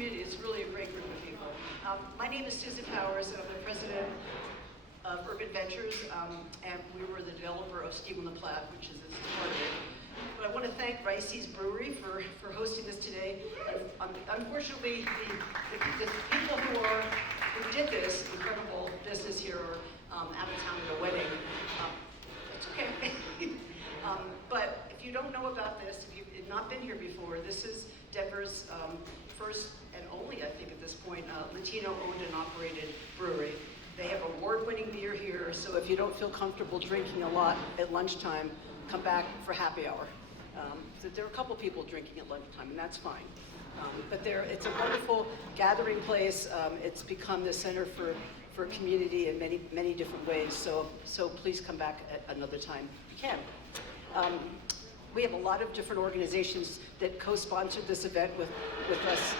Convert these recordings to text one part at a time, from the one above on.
community. It's really a great group of people. My name is Susan Powers, and I'm the president of Urban Ventures, and we were the developer of Steam Plant, which is this part of it. But I want to thank Ricey's Brewery for hosting this today. Unfortunately, the people who did this incredible business here are out of town at a wedding. It's okay. But if you don't know about this, if you've not been here before, this is Denver's first and only, I think at this point, Latino-owned and operated brewery. They have award-winning beer here, so if you don't feel comfortable drinking a lot at lunchtime, come back for happy hour. So there are a couple people drinking at lunchtime, and that's fine. But it's a wonderful gathering place. It's become the center for community in many different ways. So please come back at another time if you can. We have a lot of different organizations that co-sponsored this event with us.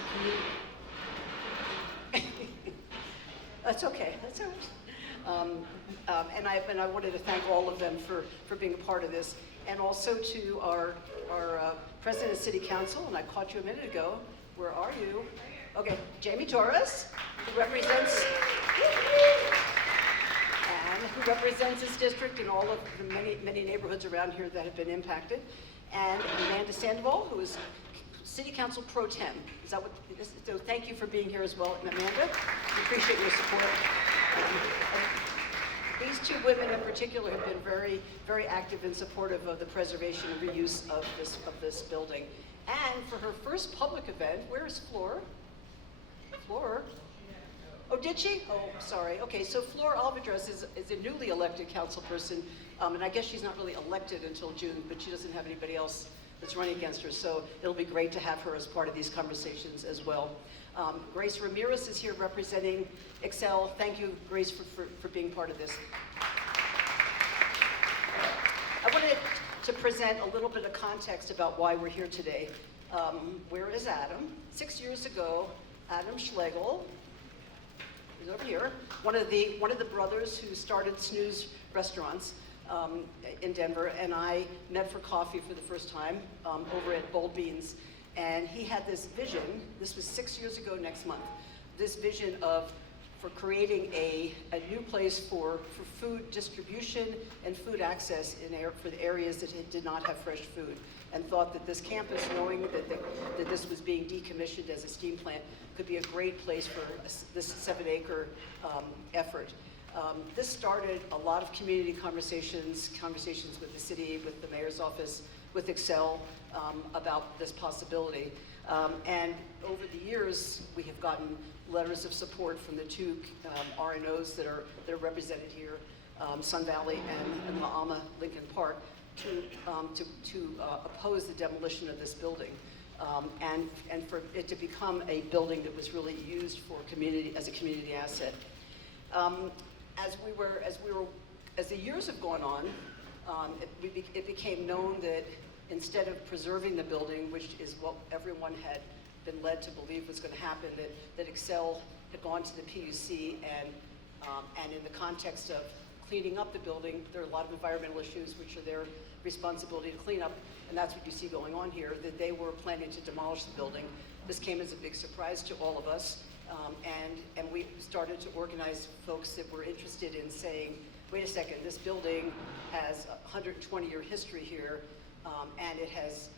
That's okay. That's all right. And I wanted to thank all of them for being a part of this, and also to our President of City Council, and I caught you a minute ago. Where are you? Okay, Jamie Torres, who represents this district and all of the many neighborhoods around here that have been impacted, and Amanda Sandoval, who is City Council Pro Tem. Is that what? So thank you for being here as well, Amanda. We appreciate your support. These two women in particular have been very active and supportive of the preservation and reuse of this building. And for her first public event, where is Flor? Flor? Oh, did she? Oh, sorry. Okay, so Flor Alvarez is a newly elected council person, and I guess she's not really elected until June, but she doesn't have anybody else that's running against her, so it'll be great to have her as part of these conversations as well. Grace Ramirez is here representing Xcel. Thank you, Grace, for being part of this. I wanted to present a little bit of context about why we're here today. Where is Adam? 6 years ago, Adam Schlegel, who's over here, one of the brothers who started Snooze Restaurants in Denver, and I met for coffee for the first time over at Bold Beans. And he had this vision, this was 6 years ago next month, this vision for creating a new place for food distribution and food access for the areas that did not have fresh food, and thought that this campus, knowing that this was being decommissioned as a steam plant, could be a great place for this 7-acre effort. This started a lot of community conversations with the city, with the mayor's office, with Xcel about this possibility. And over the years, we have gotten letters of support from the two RNOs that are represented here, Sun Valley and Alma Lincoln Park, to oppose the demolition of this building, and for it to become a building that was really used for as a community asset. As the years have gone on, it became known that instead of preserving the building, which is what everyone had been led to believe was going to happen, that Xcel had gone to the PUC and in the context of cleaning up the building, there are a lot of environmental issues which are their responsibility to clean up, and that's what you see going on here, that they were planning to demolish the building. This came as a big surprise to all of us, and we started to organize folks that were interested in saying, wait a second, this building has a 120-year history here, and it has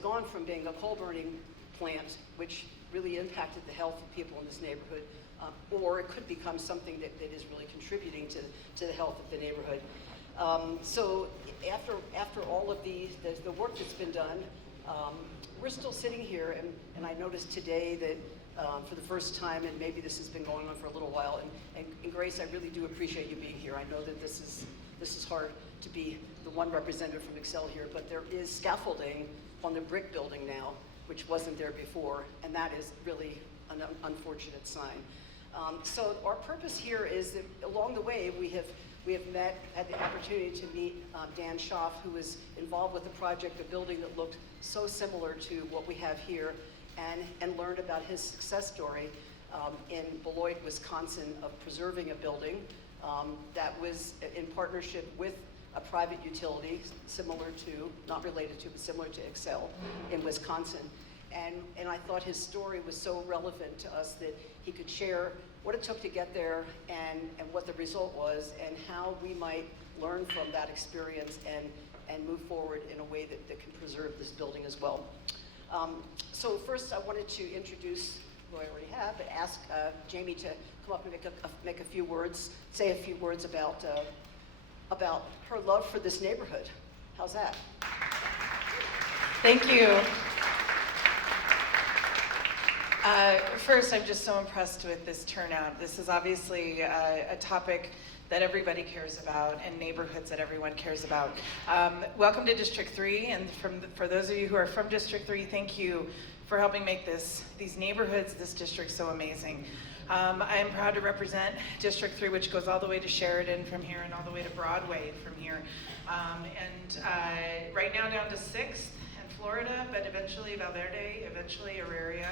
gone from being a coal-burning plant, which really impacted the health of people in this neighborhood, or it could become something that is really contributing to the health of the neighborhood. So after all of the work that's been done, we're still sitting here, and I noticed today that for the first time, and maybe this has been going on for a little while, and Grace, I really do appreciate you being here. I know that this is hard to be the one representative from Xcel here, but there is scaffolding on the brick building now, which wasn't there before, and that is really an unfortunate sign. So our purpose here is that along the way we have had the opportunity to meet Dan Schaaf, who was involved with the project, a building that looked so similar to what we have here, and learned about his success story in Beloit, Wisconsin, of preserving a building that was in partnership with a private utility similar to, not related to, but similar to Xcel in Wisconsin. And I thought his story was so relevant to us that he could share what it took to get there and what the result was and how we might learn from that experience and move forward in a way that can preserve this building as well. So first I wanted to introduce, who I already have, but ask Jamie to come up and make a few words, say a few words about her love for this neighborhood. How's that? Thank you. First, I'm just so impressed with this turnout. This is obviously a topic that everybody cares about and neighborhoods that everyone cares about. Welcome to District 3, and for those of you who are from District 3, thank you for helping make these neighborhoods, this district so amazing. I am proud to represent District 3, which goes all the way to Sheridan from here and all the way to Broadway from here. Right now down to 6th and Florida, but eventually Valverde, eventually Auraria,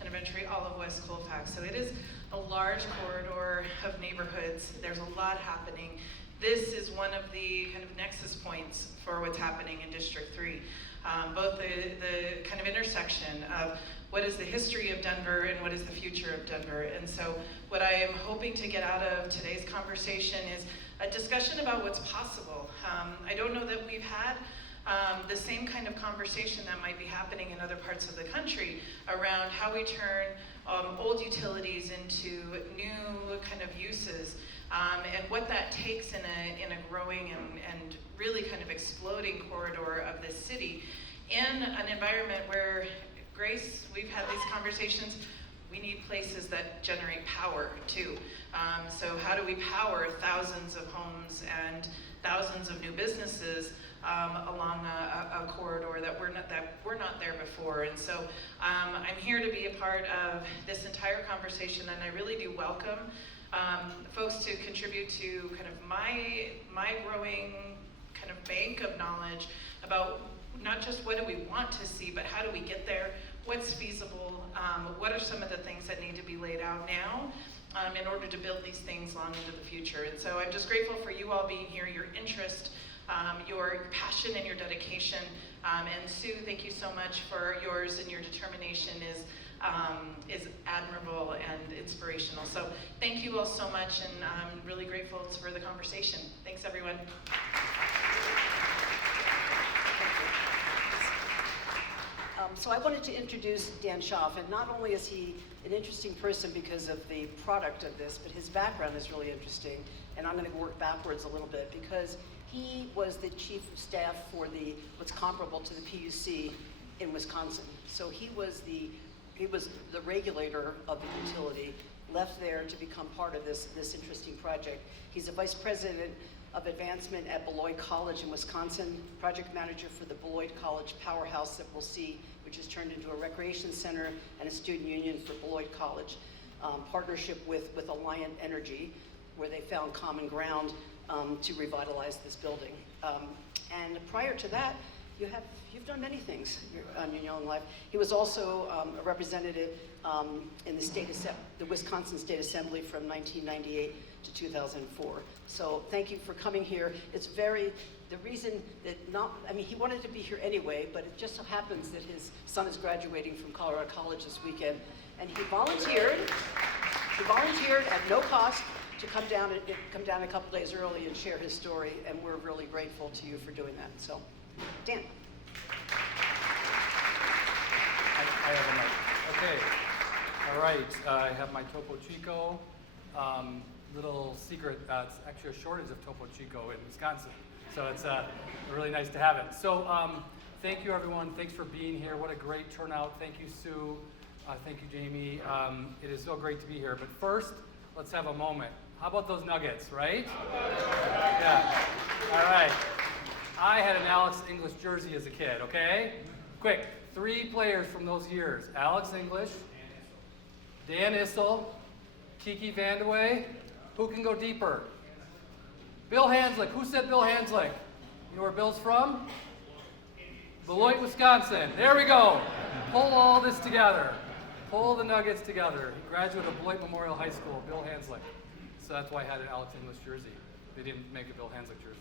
and eventually all of West Colfax. So it is a large corridor of neighborhoods. There's a lot happening. This is one of the kind of nexus points for what's happening in District 3. Both the kind of intersection of what is the history of Denver and what is the future of Denver. And so what I am hoping to get out of today's conversation is a discussion about what's possible. I don't know that we've had the same kind of conversation that might be happening in other parts of the country around how we turn old utilities into new kind of uses, and what that takes in a growing and really kind of exploding corridor of this city in an environment where, Grace, we've had these conversations, we need places that generate power too. So how do we power thousands of homes and thousands of new businesses along a corridor that were not there before? And so I'm here to be a part of this entire conversation, and I really do welcome folks to contribute to kind of my growing kind of bank of knowledge about not just what do we want to see, but how do we get there, what's feasible, what are some of the things that need to be laid out now in order to build these things long into the future. And so I'm just grateful for you all being here, your interest, your passion and your dedication. And Sue, thank you so much for yours, and your determination is admirable and inspirational. So thank you all so much, and I'm really grateful for the conversation. Thanks, everyone. So I wanted to introduce Dan Schaaf, and not only is he an interesting person because of the product of this, but his background is really interesting. And I'm going to work backwards a little bit because he was the chief of staff for what's comparable to the PUC in Wisconsin. So he was the regulator of the utility, left there to become part of this interesting project. He's a vice president of advancement at Beloit College in Wisconsin, project manager for the Beloit College Powerhouse that we'll see, which has turned into a recreation center and a student union for Beloit College, partnership with Alma Energy, where they found common ground to revitalize this building. And prior to that, you've done many things in your own life. He was also a representative in the Wisconsin State Assembly from 1998 to 2004. So thank you for coming here. The reason that he wanted to be here anyway, but it just so happens that his son is graduating from Colorado College this weekend, and he volunteered at no cost to come down a couple days early and share his story, and we're really grateful to you for doing that. So, Dan. I have a mic. Okay. All right. I have my Topo Chico. Little secret, it's actually a shortage of Topo Chico in Wisconsin. So it's really nice to have it. So thank you, everyone. Thanks for being here. What a great turnout. Thank you, Sue. Thank you, Jamie. It is so great to be here. But first, let's have a moment. How about those nuggets, right? Yeah. All right. I had an Alex English jersey as a kid, okay? Quick, 3 players from those years. Alex English, Dan Issel, Kiki Vandeweghe. Who can go deeper? Bill Hanslick. Who said Bill Hanslick? You know where Bill's from? Beloit, Wisconsin. There we go. Pull all this together. Pull the nuggets together. He graduated of Beloit Memorial High School, Bill Hanslick. So that's why I had an Alex English jersey. They didn't make a Bill Hanslick jersey.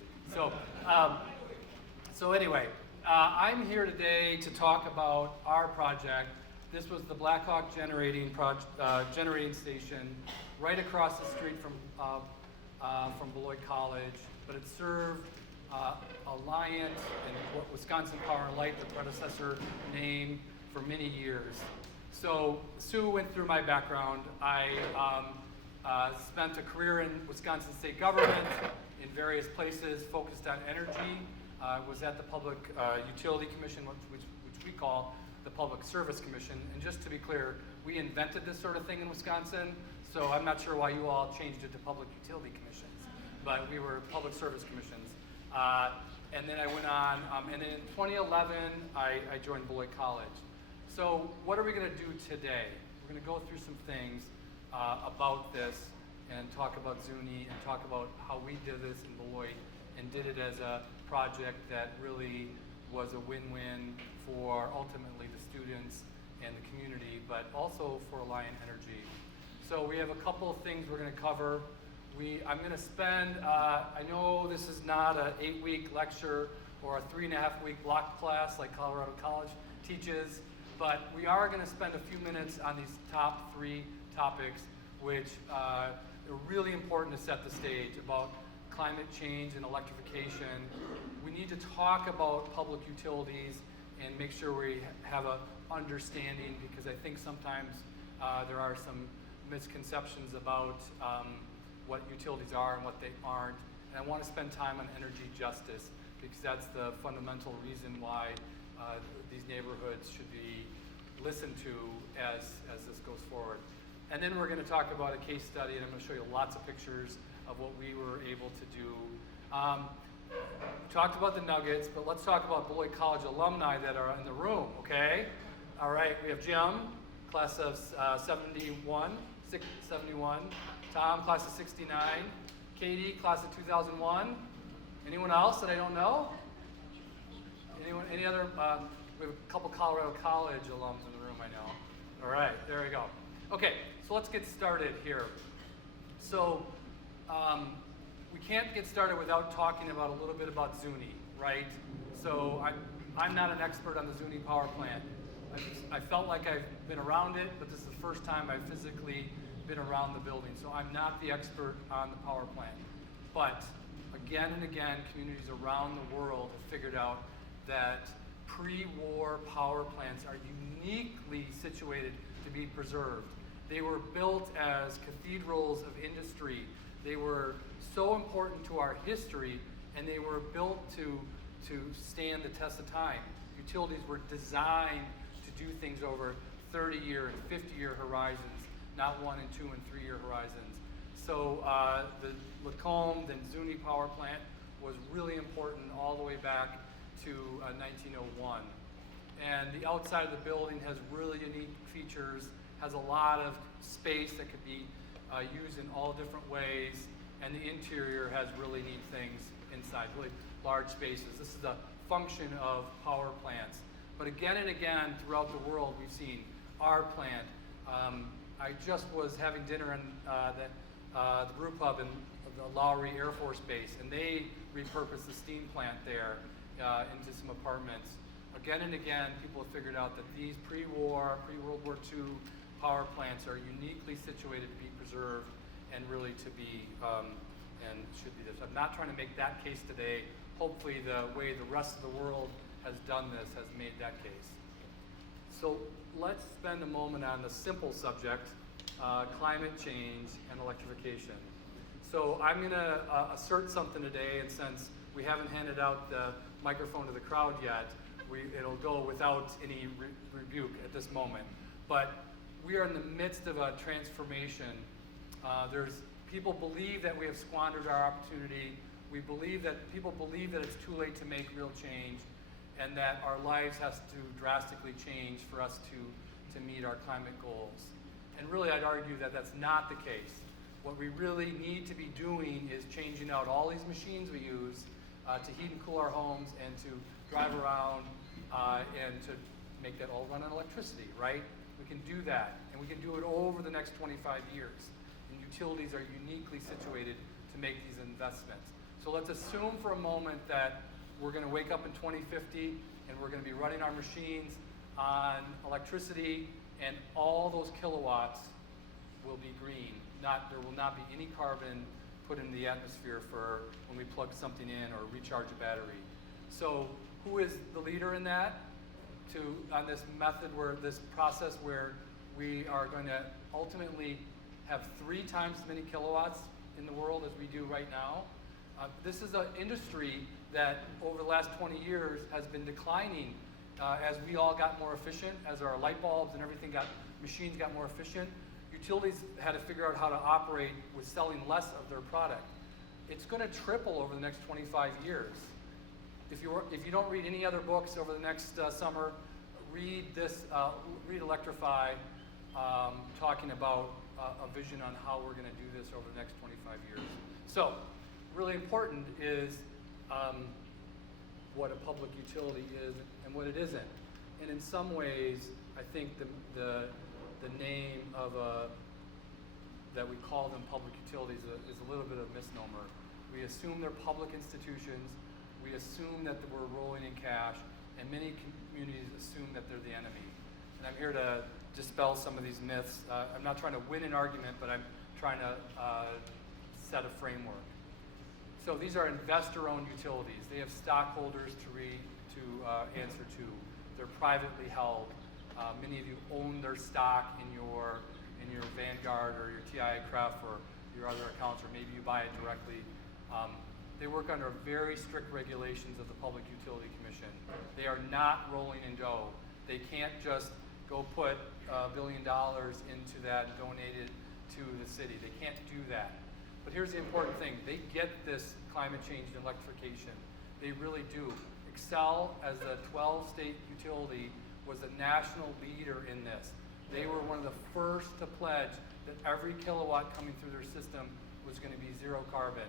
So anyway, I'm here today to talk about our project. This was the Blackhawk Generating Station right across the street from Beloit College, but it served Alliant and Wisconsin Power and Light, the predecessor name, for many years. So Sue went through my background. I spent a career in Wisconsin state government in various places focused on energy. Was at the Public Utility Commission, which we call the Public Service Commission. And just to be clear, we invented this sort of thing in Wisconsin, so I'm not sure why you all changed it to Public Utility Commissions, but we were Public Service Commissions. And then I went on, and then in 2011, I joined Beloit College. So what are we going to do today? We're going to go through some things about this and talk about Zuni and talk about how we did this in Beloit and did it as a project that really was a win-win for ultimately the students and the community, but also for Alliant Energy. So we have a couple of things we're going to cover. I'm going to spend, I know this is not an 8-week lecture or a 3.5-week block class like Colorado College teaches, but we are going to spend a few minutes on these top 3 topics, which are really important to set the stage about climate change and electrification. We need to talk about public utilities and make sure we have an understanding, because I think sometimes there are some misconceptions about what utilities are and what they aren't. And I want to spend time on energy justice, because that's the fundamental reason why these neighborhoods should be listened to as this goes forward. And then we're going to talk about a case study, and I'm going to show you lots of pictures of what we were able to do. We talked about the nuggets, but let's talk about Beloit College alumni that are in the room, okay? All right, we have Jim, class of 71. Tom, class of 69. Katie, class of 2001. Anyone else that I don't know? Anyone? Any other? We have a couple Colorado College alums in the room, I know. All right, there we go. Okay, so let's get started here. So we can't get started without talking about a little bit about Zuni, right? So I'm not an expert on the Zuni power plant. I felt like I've been around it, but this is the first time I've physically been around the building, so I'm not the expert on the power plant. But again and again, communities around the world have figured out that pre-war power plants are uniquely situated to be preserved. They were built as cathedrals of industry. They were so important to our history, and they were built to stand the test of time. Utilities were designed to do things over 30-year and 50-year horizons, not 1 and 2 and 3-year horizons. So the Lacombe and Zuni power plant was really important all the way back to 1901. And the outside of the building has really unique features, has a lot of space that could be used in all different ways, and the interior has really neat things inside, really large spaces. This is the function of power plants. But again and again throughout the world, we've seen our plant. I just was having dinner in the brew pub in the Lowry Air Force Base, and they repurposed the steam plant there into some apartments. Again and again, people have figured out that these pre-war, pre-World War II power plants are uniquely situated to be preserved and really to be, and should be this. I'm not trying to make that case today. Hopefully the way the rest of the world has done this has made that case. So let's spend a moment on the simple subject, climate change and electrification. So I'm going to assert something today, and since we haven't handed out the microphone to the crowd yet, it'll go without any rebuke at this moment. But we are in the midst of a transformation. People believe that we have squandered our opportunity. People believe that it's too late to make real change, and that our lives has to drastically change for us to meet our climate goals. And really, I'd argue that that's not the case. What we really need to be doing is changing out all these machines we use to heat and cool our homes and to drive around and to make that all run on electricity, right? We can do that, and we can do it over the next 25 years. And utilities are uniquely situated to make these investments. So let's assume for a moment that we're going to wake up in 2050 and we're going to be running our machines on electricity, and all those kilowatts will be green. There will not be any carbon put in the atmosphere for when we plug something in or recharge a battery. So who is the leader in that? On this method, this process where we are going to ultimately have 3 times as many kilowatts in the world as we do right now. This is an industry that over the last 20 years has been declining as we all got more efficient, as our light bulbs and everything machines got more efficient. Utilities had to figure out how to operate with selling less of their product. It's going to triple over the next 25 years. If you don't read any other books over the next summer, read Electrify, talking about a vision on how we're going to do this over the next 25 years. So, really important is what a public utility is and what it isn't. And in some ways, I think the name of that we call them public utilities is a little bit of a misnomer. We assume they're public institutions. We assume that we're rolling in cash, and many communities assume that they're the enemy. And I'm here to dispel some of these myths. I'm not trying to win an argument, but I'm trying to set a framework. So these are investor-owned utilities. They have stockholders to answer to. They're privately held. Many of you own their stock in your Vanguard or your TIA-CREF or your other accounts, or maybe you buy it directly. They work under very strict regulations of the Public Utility Commission. They are not rolling in dough. They can't just go put $1 billion into that and donate it to the city. They can't do that. But here's the important thing. They get this climate change and electrification. They really do. Xcel, as a 12-state utility, was a national leader in this. They were one of the first to pledge that every kilowatt coming through their system was going to be zero carbon.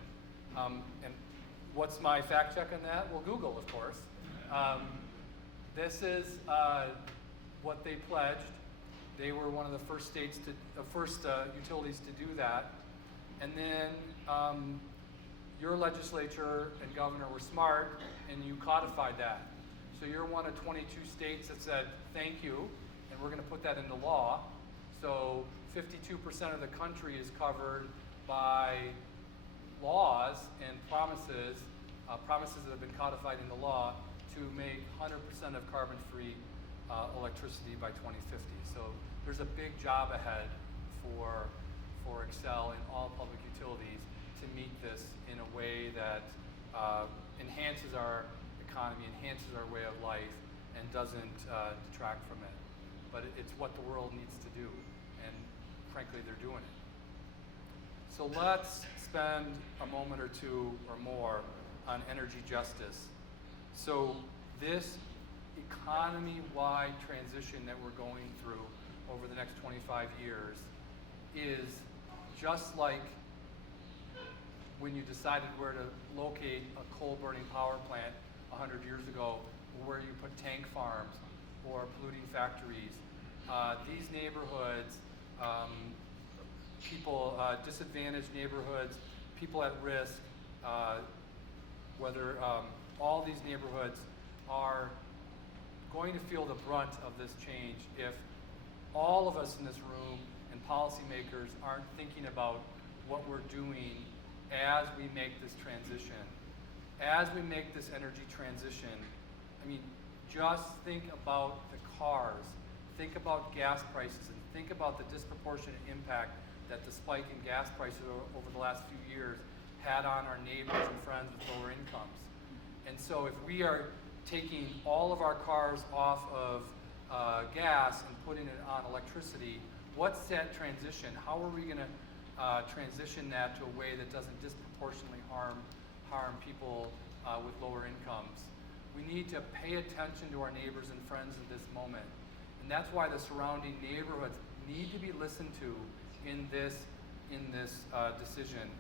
And what's my fact check on that? Well, Google, of course. This is what they pledged. They were one of the first utilities to do that. And then your legislature and governor were smart, and you codified that. So you're one of 22 states that said, thank you, and we're going to put that into law. So 52% of the country is covered by laws and promises that have been codified into law to make 100% of carbon-free electricity by 2050. So there's a big job ahead for Xcel and all public utilities to meet this in a way that enhances our economy, enhances our way of life, and doesn't detract from it. But it's what the world needs to do, and frankly, they're doing it. So let's spend a moment or two or more on energy justice. So this economy-wide transition that we're going through over the next 25 years is just like when you decided where to locate a coal-burning power plant 100 years ago, where you put tank farms or polluting factories. These neighborhoods, people, disadvantaged neighborhoods, people at risk, all these neighborhoods are going to feel the brunt of this change if all of us in this room and policymakers aren't thinking about what we're doing as we make this transition. As we make this energy transition, I mean, just think about the cars, think about gas prices, and think about the disproportionate impact that the spike in gas prices over the last few years had on our neighbors and friends with lower incomes. And so if we are taking all of our cars off of gas and putting it on electricity, what's that transition? How are we going to transition that to a way that doesn't disproportionately harm people with lower incomes? We need to pay attention to our neighbors and friends at this moment. And that's why the surrounding neighborhoods need to be listened to in this decision.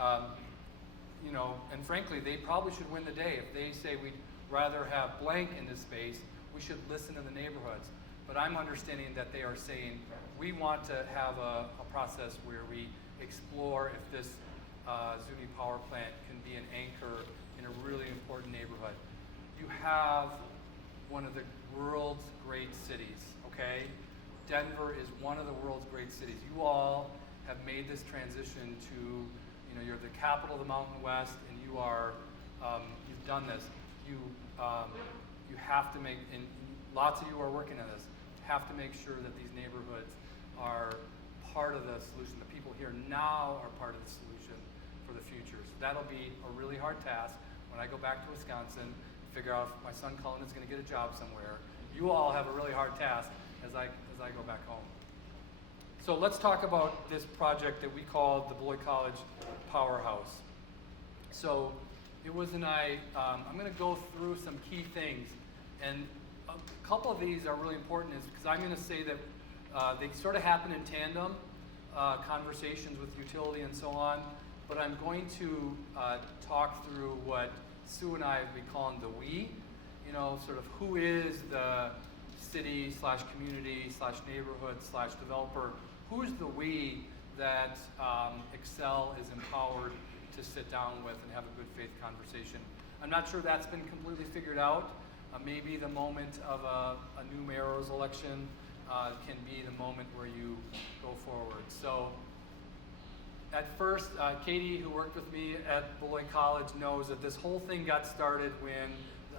And frankly, they probably should win the day. If they say we'd rather have blank in this space, we should listen to the neighborhoods. But I'm understanding that they are saying we want to have a process where we explore if this Zuni power plant can be an anchor in a really important neighborhood. You have one of the world's great cities, okay? Denver is one of the world's great cities. You all have made this transition to, you're the capital of the Mountain West, and you are, you've done this. You have to make, and lots of you are working on this, have to make sure that these neighborhoods are part of the solution. The people here now are part of the solution for the future. So that'll be a really hard task when I go back to Wisconsin, figure out if my son Cullen is going to get a job somewhere. You all have a really hard task as I go back home. So let's talk about this project that we called the Beloit College Powerhouse. So it was I'm going to go through some key things, and a couple of these are really important because I'm going to say that they sort of happen in tandem, conversations with utility and so on, but I'm going to talk through what Sue and I have been calling the we, sort of who is the city / community / neighborhood / developer, who's the we that Xcel is empowered to sit down with and have a good faith conversation. I'm not sure that's been completely figured out. Maybe the moment of a new mayor's election can be the moment where you go forward. So at first, Katie, who worked with me at Beloit College, knows that this whole thing got started when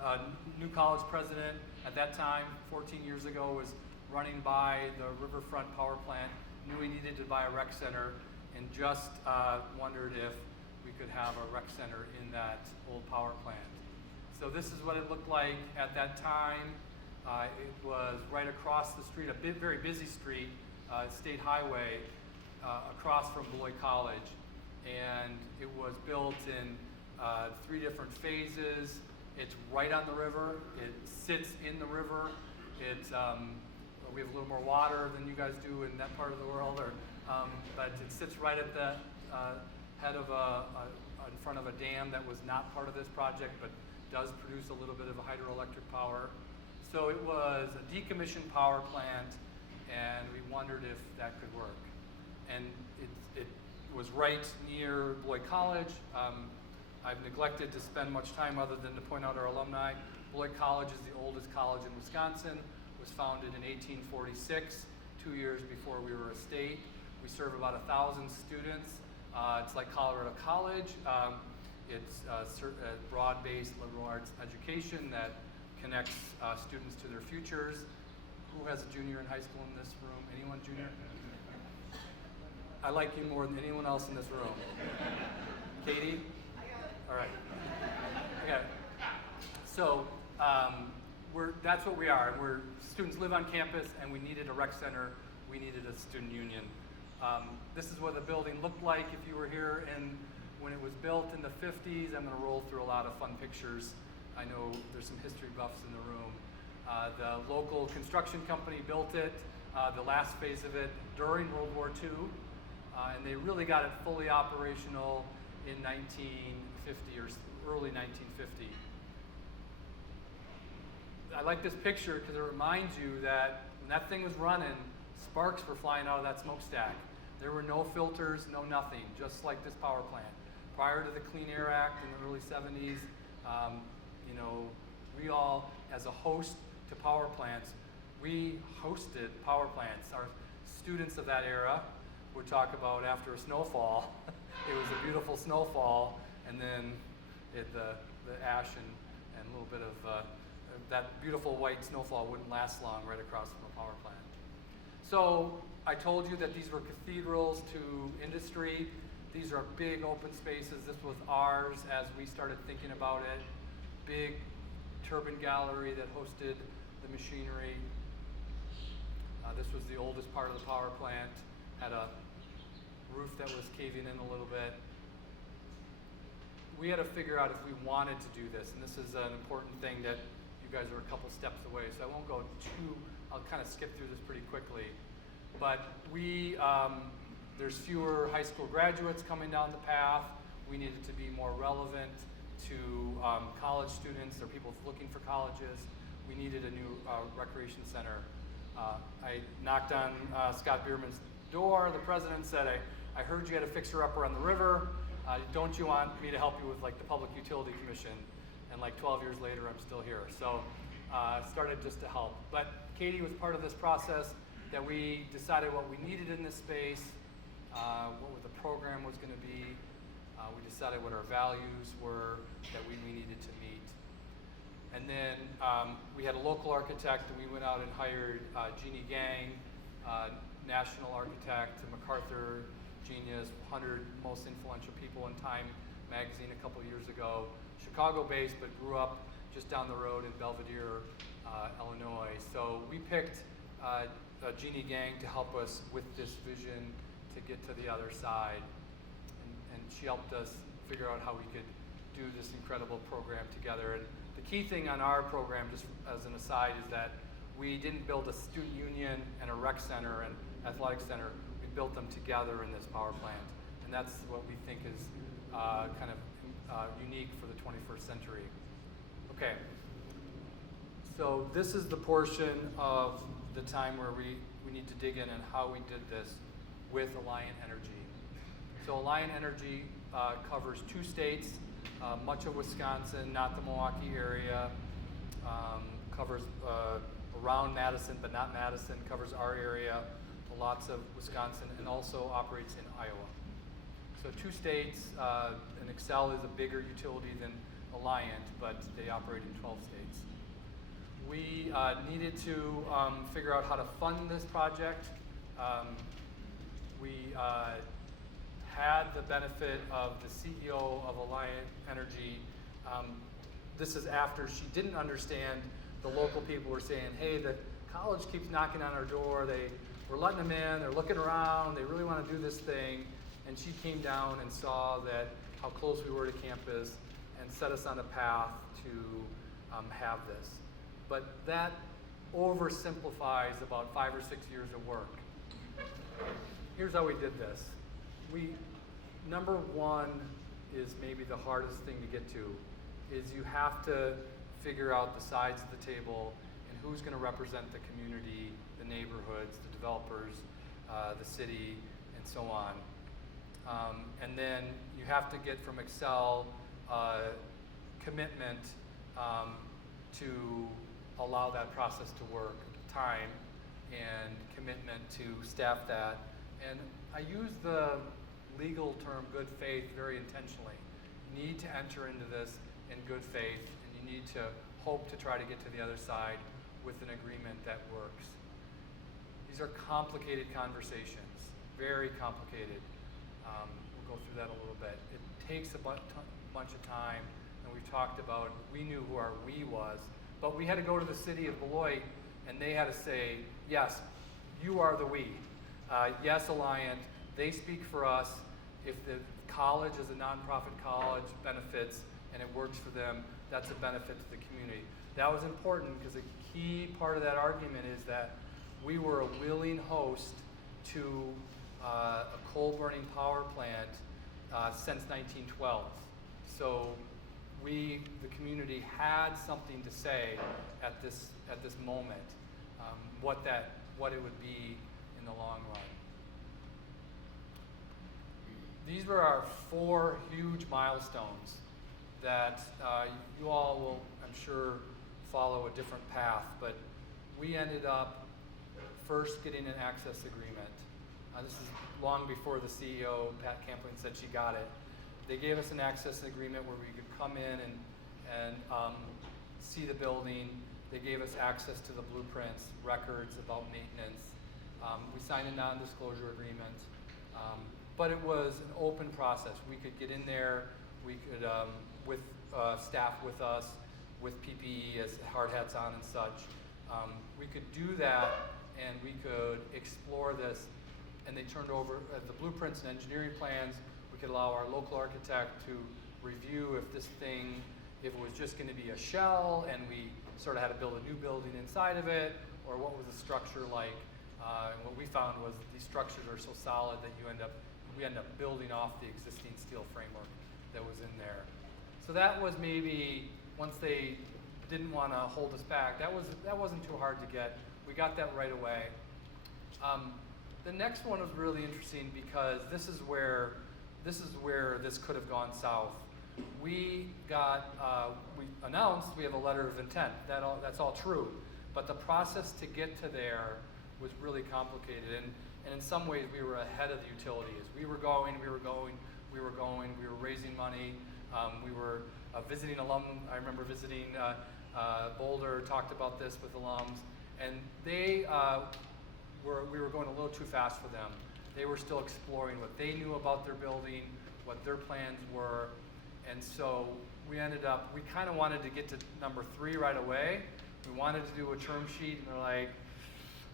a new college president at that time, 14 years ago, was running by the riverfront power plant, knew he needed to buy a rec center, and just wondered if we could have a rec center in that old power plant. So this is what it looked like at that time. It was right across the street, a very busy street, state highway, across from Beloit College. And it was built in 3 different phases. It's right on the river. It sits in the river. We have a little more water than you guys do in that part of the world, but it sits right at the head of in front of a dam that was not part of this project, but does produce a little bit of a hydroelectric power. So it was a decommissioned power plant, and we wondered if that could work. And it was right near Beloit College. I've neglected to spend much time other than to point out our alumni. Beloit College is the oldest college in Wisconsin. It was founded in 1846, 2 years before we were a state. We serve about 1,000 students. It's like Colorado College. It's a broad-based liberal arts education that connects students to their futures. Who has a junior in high school in this room? Anyone junior? I like you more than anyone else in this room. Katie? All right. Okay. So that's what we are. Students live on campus, and we needed a rec center. We needed a student union. This is what the building looked like if you were here when it was built in the 50s. I'm going to roll through a lot of fun pictures. I know there's some history buffs in the room. The local construction company built it, the last phase of it, during World War II, and they really got it fully operational in 1950 or early 1950. I like this picture because it reminds you that when that thing was running, sparks were flying out of that smokestack. There were no filters, no nothing, just like this power plant. Prior to the Clean Air Act in the early 70s, we all, as a host to power plants, we hosted power plants. Our students of that era would talk about after a snowfall, it was a beautiful snowfall, and then the ash and a little bit of that beautiful white snowfall wouldn't last long right across from a power plant. So I told you that these were cathedrals to industry. These are big open spaces. This was ours as we started thinking about it. Big turbine gallery that hosted the machinery. This was the oldest part of the power plant. Had a roof that was caving in a little bit. We had to figure out if we wanted to do this, and this is an important thing that you guys are a couple steps away, so I won't go I'll kind of skip through this pretty quickly. But there's fewer high school graduates coming down the path. We needed to be more relevant to college students or people looking for colleges. We needed a new recreation center. I knocked on Scott Bierman's door. The president said, I heard you had a fixer-upper on the river. Don't you want me to help you with like the Public Utility Commission? And like 12 years later, I'm still here. So started just to help. But Katie was part of this process that we decided what we needed in this space, what the program was going to be. We decided what our values were that we needed to meet. And then we had a local architect, and we went out and hired Jeannie Gang, national architect, MacArthur Genius, 100 most influential people in Time magazine a couple years ago. Chicago-based, but grew up just down the road in Belvedere, Illinois. So we picked Jeannie Gang to help us with this vision to get to the other side. And she helped us figure out how we could do this incredible program together. And the key thing on our program, just as an aside, is that we didn't build a student union and a rec center and athletic center. We built them together in this power plant. And that's what we think is kind of unique for the 21st century. Okay, so this is the portion of the time where we need to dig in on how we did this with Alliant Energy. So Alliant Energy covers 2 states, much of Wisconsin, not the Milwaukee area, covers around Madison, but not Madison, covers our area, lots of Wisconsin, and also operates in Iowa. So 2 states, and Xcel is a bigger utility than Alliant, but they operate in 12 states. We needed to figure out how to fund this project. We had the benefit of the CEO of Alliant Energy. This is after she didn't understand. The local people were saying, hey, the college keeps knocking on our door. We're letting them in, they're looking around, they really want to do this thing. And she came down and saw that how close we were to campus and set us on a path to have this. But that oversimplifies about 5 or 6 years of work. Here's how we did this. Number one is maybe the hardest thing to get to, is you have to figure out the sides of the table and who's going to represent the community, the neighborhoods, the developers, the city, and so on. And then you have to get from Xcel commitment to allow that process to work, time and commitment to staff that. And I use the legal term good faith very intentionally. You need to enter into this in good faith, and you need to hope to try to get to the other side with an agreement that works. These are complicated conversations, very complicated. We'll go through that a little bit. It takes a bunch of time, and we've talked about, we knew who our we was, but we had to go to the city of Beloit, and they had to say, yes, you are the we. Yes, Alliant, they speak for us. If the college is a nonprofit college, benefits, and it works for them, that's a benefit to the community. That was important because a key part of that argument is that we were a willing host to a coal-burning power plant since 1912. So we, the community, had something to say at this moment, what it would be in the long run. These were our 4 huge milestones that you all will, I'm sure, follow a different path, but we ended up first getting an access agreement. This is long before the CEO, Pat Campling, said she got it. They gave us an access agreement where we could come in and see the building. They gave us access to the blueprints, records about maintenance. We signed a non-disclosure agreement. But it was an open process. We could get in there, we could, with staff with us, with PPE as hard hats on and such. We could do that, and we could explore this, and they turned over the blueprints and engineering plans. We could allow our local architect to review if this thing, if it was just going to be a shell, and we sort of had to build a new building inside of it, or what was the structure like. And what we found was these structures are so solid that we end up building off the existing steel framework that was in there. So that was maybe, once they didn't want to hold us back, that wasn't too hard to get. We got that right away. The next one was really interesting because this is where this could have gone south. we announced we have a letter of intent. That's all true. But the process to get to there was really complicated. And in some ways, we were ahead of the utilities. We were raising money. We were visiting alum. I remember visiting Boulder, talked about this with alums. And we were going a little too fast for them. They were still exploring what they knew about their building, what their plans were. And so we kind of wanted to get to number 3 right away. We wanted to do a term sheet, and they're like,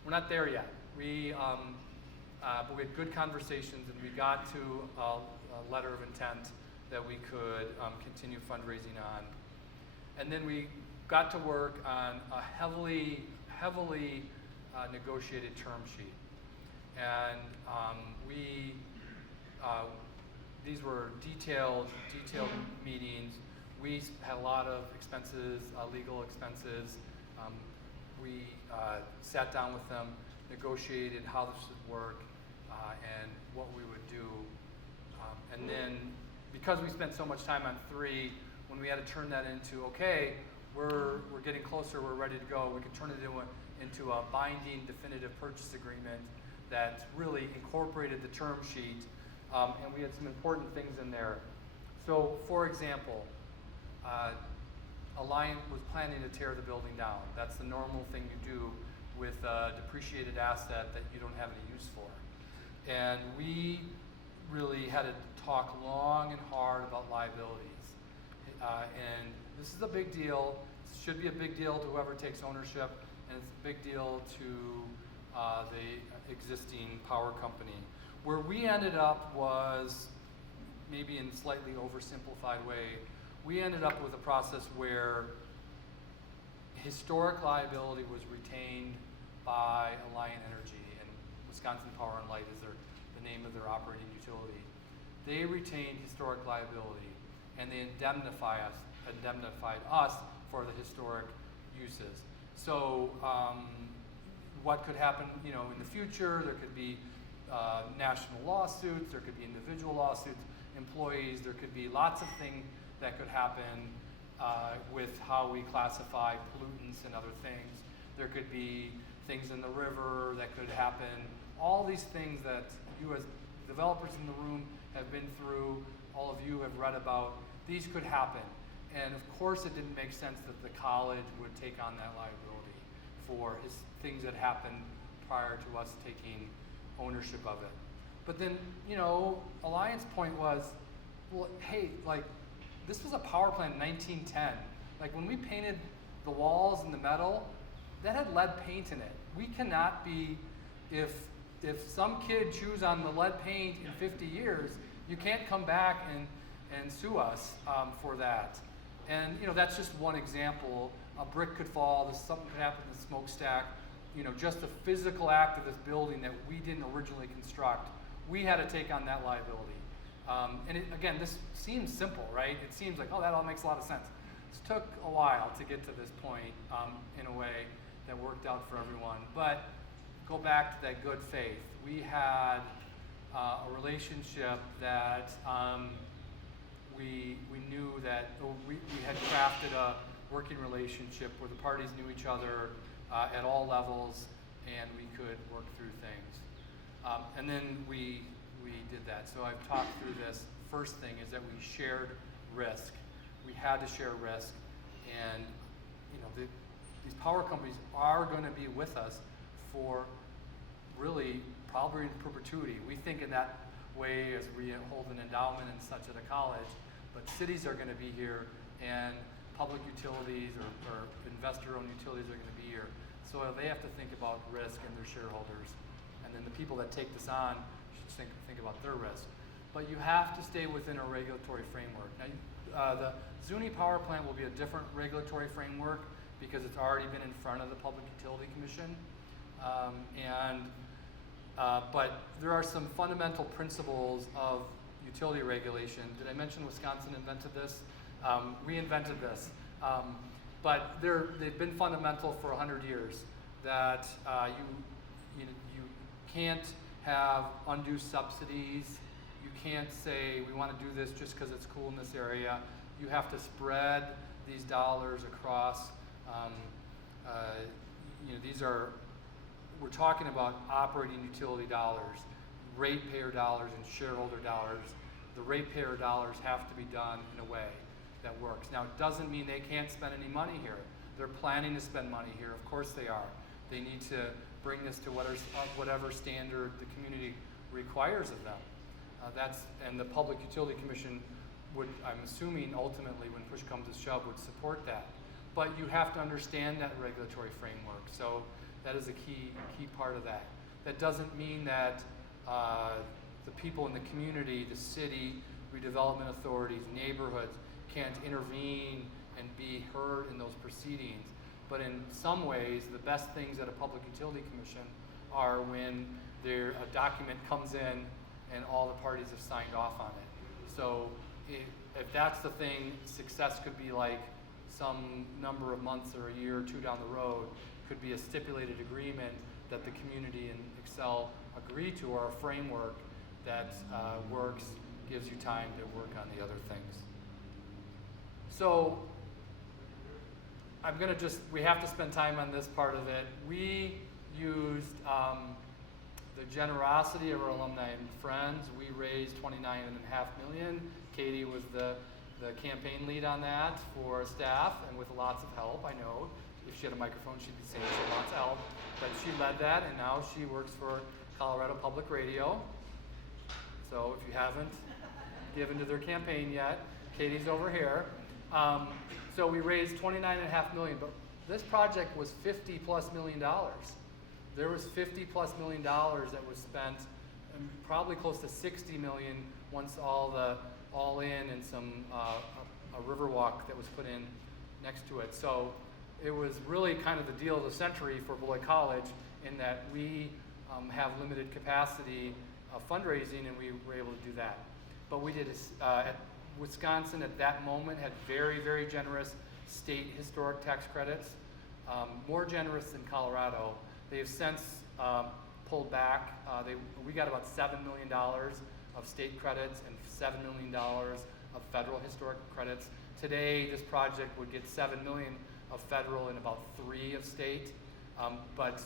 we're not there yet. But we had good conversations, and we got to a letter of intent that we could continue fundraising on. And then we got to work on a heavily negotiated term sheet. And these were detailed meetings. We had a lot of expenses, legal expenses. We sat down with them, negotiated how this would work, and what we would do. And then, because we spent so much time on 3, when we had to turn that into, okay, we're getting closer, we're ready to go, we could turn it into a binding definitive purchase agreement that really incorporated the term sheet, and we had some important things in there. So, for example, Alliant was planning to tear the building down. That's the normal thing you do with a depreciated asset that you don't have any use for. And we really had to talk long and hard about liabilities. And this is a big deal. It should be a big deal to whoever takes ownership, and it's a big deal to the existing power company. Where we ended up was, maybe in a slightly oversimplified way, we ended up with a process where historic liability was retained by Alliant Energy, and Wisconsin Power and Light is the name of their operating utility. They retained historic liability, and they indemnified us for the historic uses. So what could happen, in the future? There could be national lawsuits, there could be individual lawsuits, employees, there could be lots of things that could happen with how we classify pollutants and other things. There could be things in the river that could happen. All these things that you as developers in the room have been through, all of you have read about, these could happen. And of course it didn't make sense that the college would take on that liability for things that happened prior to us taking ownership of it. But then, Alliant's point was, well, hey, this was a power plant in 1910. When we painted the walls and the metal, that had lead paint in it. We cannot be, if some kid chews on the lead paint in 50 years, you can't come back and sue us for that. And that's just one example. A brick could fall, something could happen in the smokestack. Just the physical act of this building that we didn't originally construct, we had to take on that liability. And again, this seems simple, right? It seems like, oh, that all makes a lot of sense. It took a while to get to this point in a way that worked out for everyone. But go back to that good faith. We had a relationship that we knew that we had crafted a working relationship where the parties knew each other at all levels, and we could work through things. And then we did that. So I've talked through this. First thing is that we shared risk. We had to share risk, and these power companies are going to be with us for really probably in perpetuity. We think in that way as we hold an endowment and such at a college, but cities are going to be here, and public utilities or investor-owned utilities are going to be here. So they have to think about risk and their shareholders. And then the people that take this on should think about their risk. But you have to stay within a regulatory framework. Now, the Zuni Power Plant will be a different regulatory framework because it's already been in front of the Public Utility Commission. But there are some fundamental principles of utility regulation. Did I mention Wisconsin invented this? We invented this. But they've been fundamental for 100 years, that you can't have undue subsidies You can't say we want to do this just because it's cool in this area. You have to spread these dollars across. We're talking about operating utility dollars, ratepayer dollars, and shareholder dollars. The ratepayer dollars have to be done in a way that works. Now, it doesn't mean they can't spend any money here. They're planning to spend money here. Of course they are. They need to bring this to whatever standard the community requires of them. And the Public Utility Commission would, I'm assuming, ultimately, when push comes to shove, would support that. But you have to understand that regulatory framework. So that is a key part of that. That doesn't mean that the people in the community, the city, redevelopment authorities, neighborhoods can't intervene and be heard in those proceedings. But in some ways, the best things at a Public Utility Commission are when a document comes in and all the parties have signed off on it. So if that's the thing, success could be like some number of months or a year or two down the road, could be a stipulated agreement that the community and Xcel agree to, or a framework that works, gives you time to work on the other things. So we have to spend time on this part of it. We used the generosity of our alumni and friends. We raised $29.5 million. Katie was the campaign lead on that for staff, and with lots of help, I know. If she had a microphone, she'd be saying she had lots of help. But she led that, and now she works for Colorado Public Radio. So if you haven't given to their campaign yet, Katie's over here. So we raised $29.5 million, but this project was $50+ million. There was $50+ million that was spent, and probably close to $60 million once all in and some a river walk that was put in next to it. So it was really kind of the deal of the century for Beloit College, in that we have limited capacity of fundraising, and we were able to do that. But we did Wisconsin at that moment had very, very generous state historic tax credits, more generous than Colorado. They have since pulled back. We got about $7 million of state credits and $7 million of federal historic credits. Today, this project would get $7 million of federal and about 3 of state. But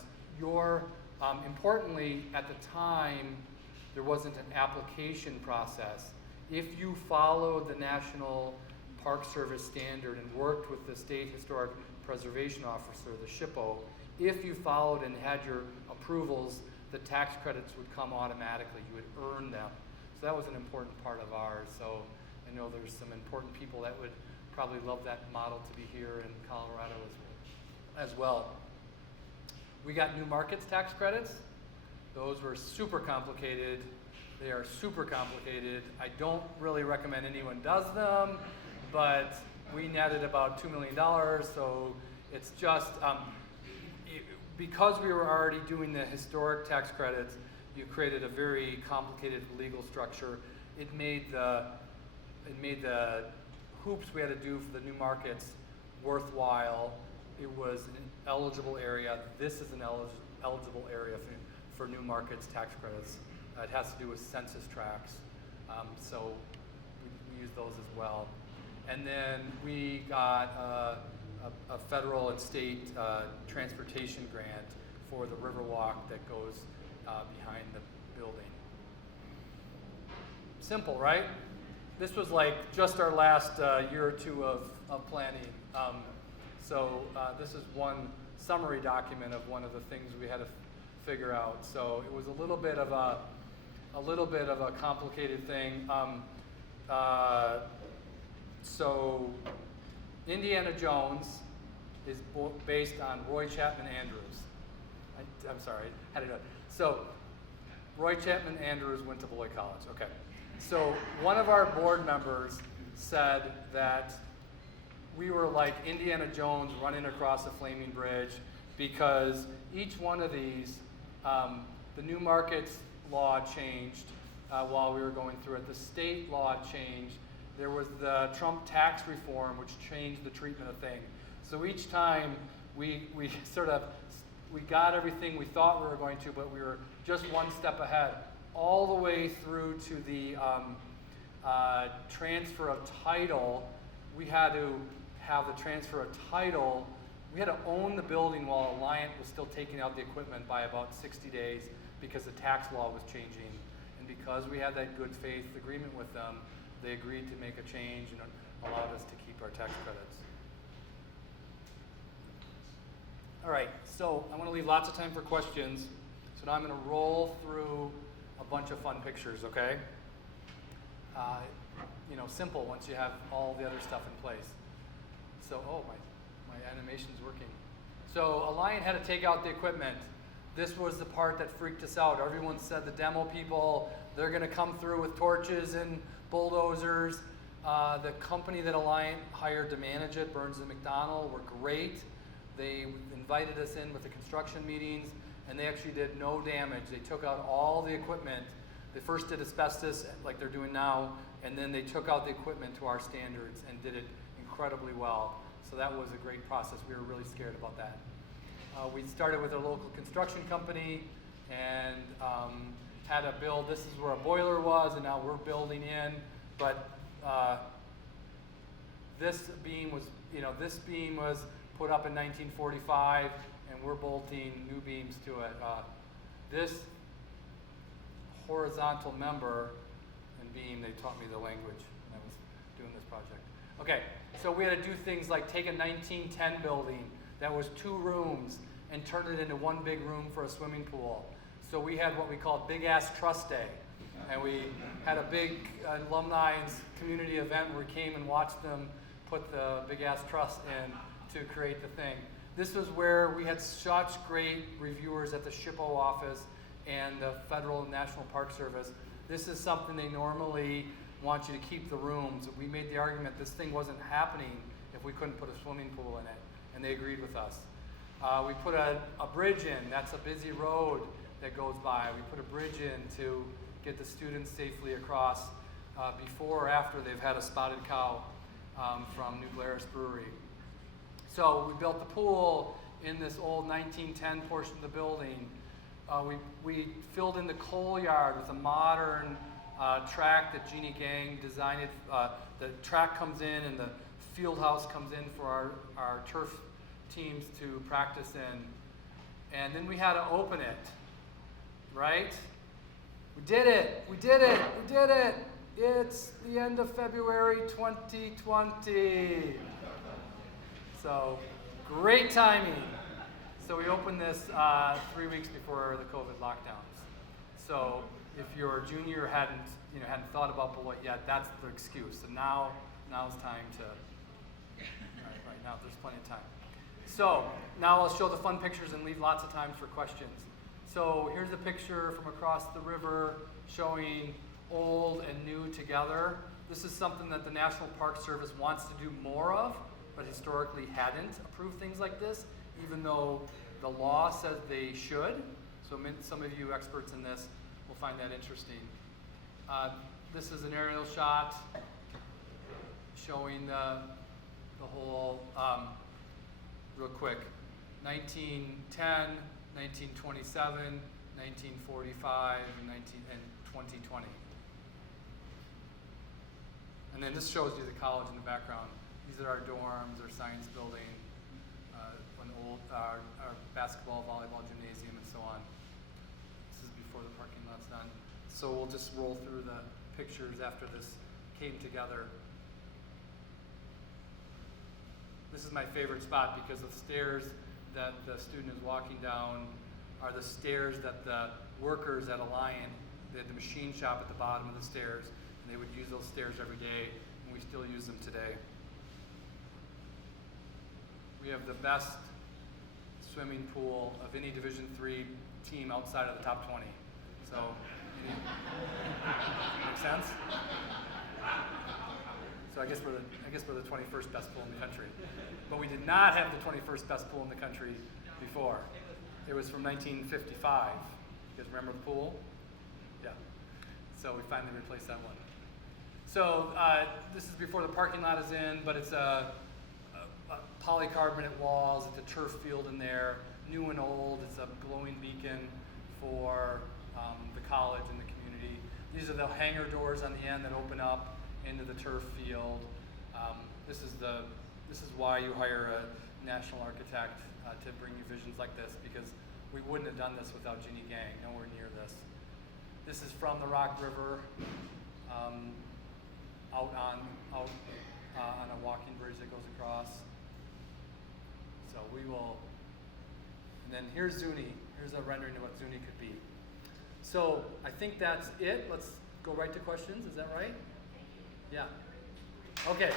importantly, at the time, there wasn't an application process. If you followed the National Park Service standard and worked with the State Historic Preservation Officer, the SHPO, if you followed and had your approvals, the tax credits would come automatically. You would earn them. So that was an important part of ours. So I know there's some important people that would probably love that model to be here in Colorado as well. We got new markets tax credits. Those were super complicated. They are super complicated. I don't really recommend anyone does them, but we netted about $2 million, so it's just, because we were already doing the historic tax credits, you created a very complicated legal structure. It made the hoops we had to do for the new markets worthwhile. It was an eligible area. This is an eligible area for new markets tax credits. It has to do with census tracts, so we use those as well. And then we got a federal and state transportation grant for the Riverwalk that goes behind the building. Simple, right? This was like just our last year or two of planning. So this is one summary document of one of the things we had to figure out. So it was a little bit of a complicated thing. So Indiana Jones is based on Roy Chapman Andrews. I'm sorry, how did I do it? So Roy Chapman Andrews went to Beloit College. Okay. So one of our board members said that we were like Indiana Jones running across a flaming bridge, because each one of these, the new markets law changed while we were going through it. The state law changed. There was the Trump tax reform, which changed the treatment of things. So each time we got everything we thought we were going to, but we were just one step ahead. all the way through to the transfer of title. We had to have the transfer of title. We had to own the building while Alliant was still taking out the equipment by about 60 days because the tax law was changing. And because we had that good faith agreement with them, they agreed to make a change and allowed us to keep our tax credits. All right, so I want to leave lots of time for questions. So now I'm going to roll through a bunch of fun pictures, okay? You know, simple once you have all the other stuff in place. So, oh, my animation's working. So Alliant had to take out the equipment. This was the part that freaked us out. Everyone said the demo people, they're going to come through with torches and bulldozers. The company that Alliant hired to manage it, Burns & McDonnell, were great. They invited us in with the construction meetings, and they actually did no damage. They took out all the equipment. They first did asbestos, like they're doing now, and then they took out the equipment to our standards and did it incredibly well. So that was a great process. We were really scared about that. We started with a local construction company and had to build. This is where a boiler was, and now we're building in. But this beam was put up in 1945, and we're bolting new beams to it. This horizontal member and beam, they taught me the language when I was doing this project. Okay, so we had to do things like take a 1910 building that was 2 rooms and turn it into one big room for a swimming pool. So we had what we called Big Ass Trust Day. And we had a big alumni and community event where we came and watched them put the Big Ass Trust in to create the thing. This was where we had such great reviewers at the SHPO office and the Federal and National Park Service. This is something they normally want you to keep the rooms. We made the argument this thing wasn't happening if we couldn't put a swimming pool in it, and they agreed with us. We put a bridge in. That's a busy road that goes by. We put a bridge in to get the students safely across before or after they've had a spotted cow from New Glarus Brewery. So we built the pool in this old 1910 portion of the building. We filled in the coal yard with a modern track that Jeannie Gang designed. It. The track comes in and the field house comes in for our turf teams to practice in. And then we had to open it, right? We did it, we did it, we did it. It's the end of February 2020. So, great timing. So we opened this 3 weeks before the COVID lockdowns. So if your junior hadn't thought about Beloit yet, that's the excuse. So now's time to, right now there's plenty of time. So now I'll show the fun pictures and leave lots of time for questions. So here's a picture from across the river showing old and new together. This is something that the National Park Service wants to do more of, but historically hadn't approved things like this, even though the law says they should. So some of you experts in this will find that interesting. This is an aerial shot showing the whole, real quick, 1910, 1927, 1945, and 2020. And then this shows you the college in the background. These are our dorms, our science building, our basketball, volleyball, gymnasium, and so on. This is before the parking lot's done. So we'll just roll through the pictures after this came together. This is my favorite spot because the stairs that the student is walking down are the stairs that the workers at Alliant, they had the machine shop at the bottom of the stairs, and they would use those stairs every day, and we still use them today. We have the best swimming pool of any Division III team outside of the top 20. So, make sense? So I guess we're the 21st best pool in the country. But we did not have the 21st best pool in the country before. It was from 1955. You guys remember the pool? Yeah. So we finally replaced that one. So this is before the parking lot is in, but it's a polycarbonate walls. It's a turf field in there, new and old. It's a glowing beacon for the college and the community. These are the hangar doors on the end that open up into the turf field. This is why you hire a national architect to bring you visions like this, because we wouldn't have done this without Ginny Gang, nowhere near this. This is from the Rock River, out on a walking bridge that goes across. So we will, and then here's Zuni. Here's a rendering of what Zuni could be. So I think that's it. Let's go right to questions. Is that right? Yeah. Okay.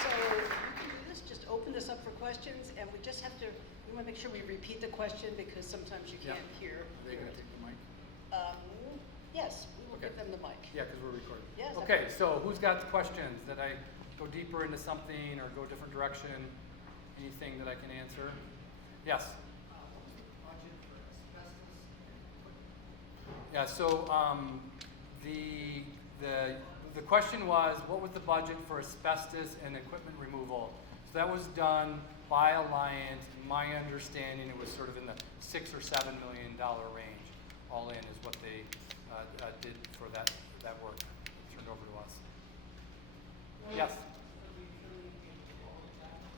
So you can do this, just open this up for questions, and we just have to, we want to make sure we repeat the question because sometimes you can't hear. Are they going to take the mic? Yes, we will Okay. give them the mic. Yeah, because we're recording. Yes. Okay, so who's got the questions? That I go deeper into something or go a different direction? Anything that I can answer? Yes? Yeah, so the question was, what was the budget for asbestos and equipment removal? So that was done by Alliance. My understanding, it was sort of in the $6 or $7 million range. All in is what they did for that work. Turned over to us. Yes?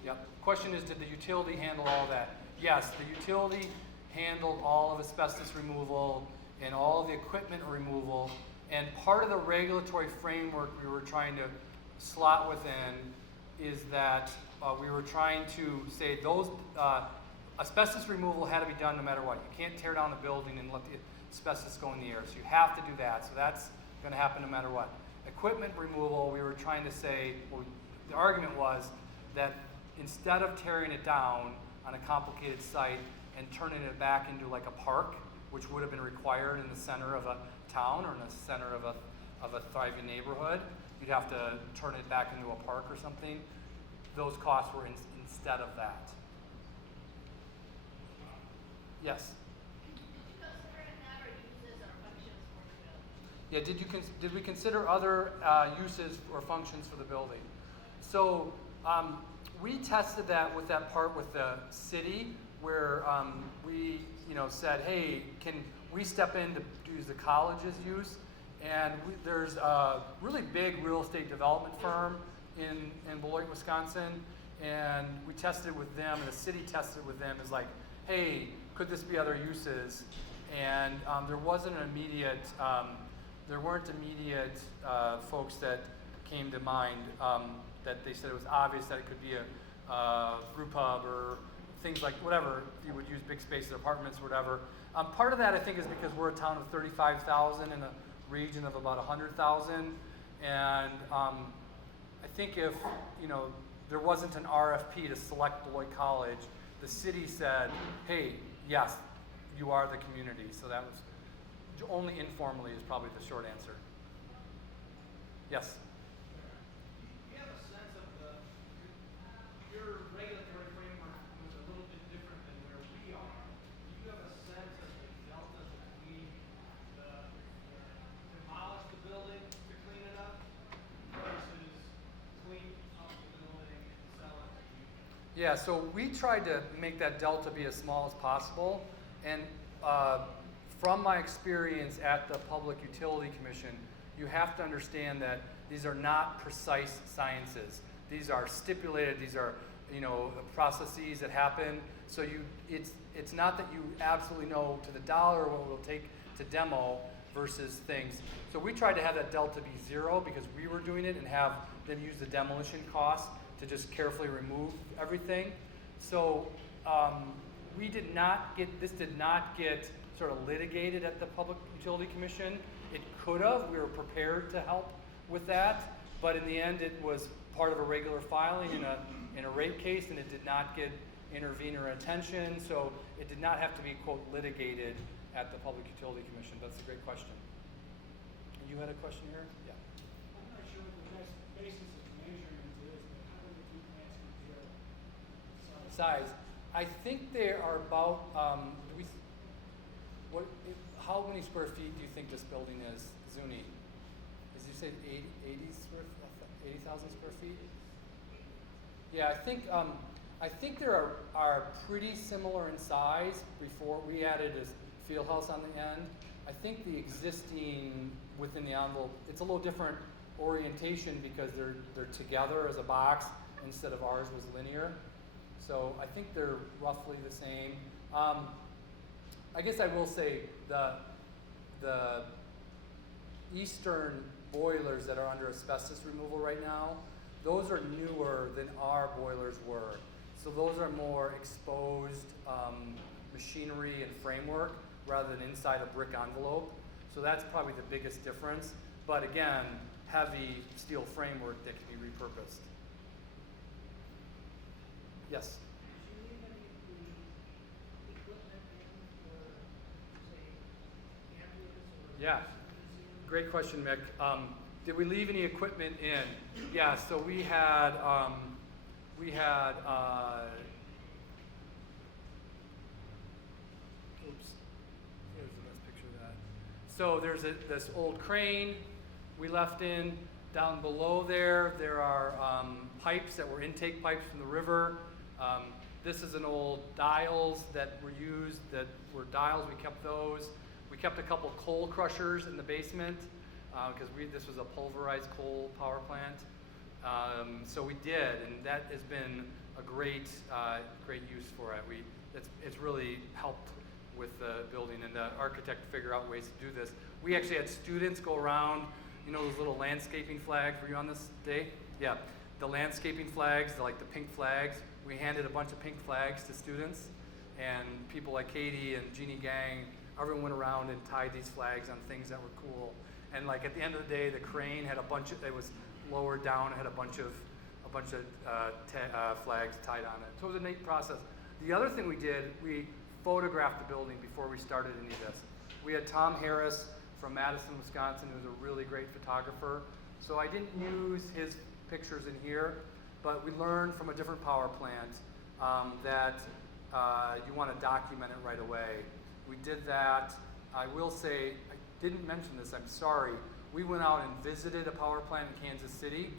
Yep. Question is, did the utility handle all that? Yes, the utility handled all of asbestos removal and all of the equipment removal. And part of the regulatory framework we were trying to slot within is that we were trying to say those asbestos removal had to be done no matter what. You can't tear down a building and let the asbestos go in the air. So you have to do that. So that's going to happen no matter what. Equipment removal, we were trying to say, well, the argument was that instead of tearing it down on a complicated site and turning it back into like a park, which would have been required in the center of a town or in the center of a thriving neighborhood, you'd have to turn it back into a park or something. Those costs were instead of that. Yes? Yeah, did we consider other uses or functions for the building? So we tested that with that part with the city where we said, hey, can we step in to use the college's use? And there's a really big real estate development firm in Beloit, Wisconsin, and we tested it with them, and the city tested it with them as like, hey, could this be other uses? And there wasn't an immediate, there weren't immediate folks that came to mind that they said it was obvious that it could be a brew pub or things like whatever, you would use big spaces, apartments, whatever. Part of that I think is because we're a town of 35,000 in a region of about 100,000, and I think if there wasn't an RFP to select Beloit College, the city said, hey, yes, you are the community. So that was only informally is probably the short answer. Yes? Do you have a sense of your regulatory framework was a little bit different than where we are. Do you have a sense of the delta between demolish the building to clean it up versus clean up the building and sell it to you? Yeah, so we tried to make that delta be as small as possible. And from my experience at the Public Utility Commission, you have to understand that these are not precise sciences. These are stipulated, these are processes that happen. So it's not that you absolutely know to the dollar what it will take to demo versus things. So we tried to have that delta be zero because we were doing it and have them use the demolition cost to just carefully remove everything. So this did not get sort of litigated at the Public Utility Commission. It could have. We were prepared to help with that, but in the end, it was part of a regular filing in a rate case, and it did not get intervener attention. So it did not have to be quote litigated at the Public Utility Commission. That's a great question. You had a question here? Yeah. I'm not sure what the best basis of measurement is, but how do the two plants compare? Size. I think there are about, how many square feet do you think this building is, Zuni? Did you say 80,000 square feet? Yeah, I I think they are pretty similar in size. Before we added this field house on the end, I think the existing within the envelope, it's a little different orientation because they're together as a box instead of ours was linear. So I think they're roughly the same. I guess I will say the eastern boilers that are under asbestos removal right now, those are newer than our boilers were. So those are more exposed machinery and framework rather than inside a brick envelope. So that's probably the biggest difference. But again, heavy steel framework that can be repurposed. Yes? Did you leave any of the equipment in for, say, ambulance or? Yeah. Great question, Mick. Did we leave any equipment in? Yeah, so we had, oops, here's the best picture of that. So there's this old crane we left in. Down below there are pipes that were intake pipes from the river. This is an old dials that were used, that were dials, we kept those. We kept a couple coal crushers in the basement because this was a pulverized coal power plant. So we did, and that has been a great use for it. It's really helped with the building and the architect figure out ways to do this. We actually had students go around, you know those little landscaping flags, were you on this day? Yeah, the landscaping flags, like the pink flags. We handed a bunch of pink flags to students, and people like Katie and Jeannie Gang, everyone went around and tied these flags on things that were cool. And like at the end of the day, the crane had a bunch of, it was lowered down, it had a bunch of flags tied on it. So it was a neat process. The other thing we did, we photographed the building before we started any of this. We had Tom Harris from Madison, Wisconsin, who's a really great photographer. So I didn't use his pictures in here, but we learned from a different power plant that you want to document it right away. We did that. I will say, I didn't mention this, I'm sorry. We went out and visited a power plant in Kansas City,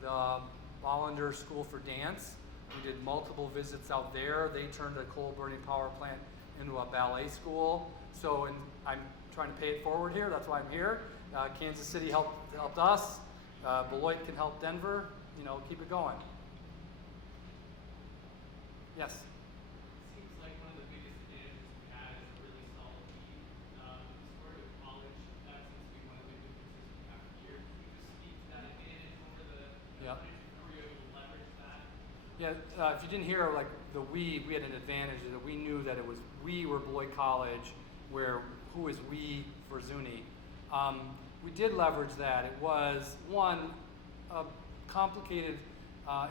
the Bollender School for Dance. We did multiple visits out there. They turned a coal burning power plant into a ballet school. So, and I'm trying to pay it forward here, that's why I'm here. Kansas City helped us. Beloit can help Denver. You know, keep it going. Yes? Seems like one of the biggest advantages we had is a really solid lead. Historically, college, that seems to be one of the differences we have here. Can you just speak to that advantage over the Yeah. were you able to leverage that? Yeah, if you didn't hear, like we had an advantage that we knew that we were Beloit College, where who is we for Zuni. We did leverage that. It was one, a complicated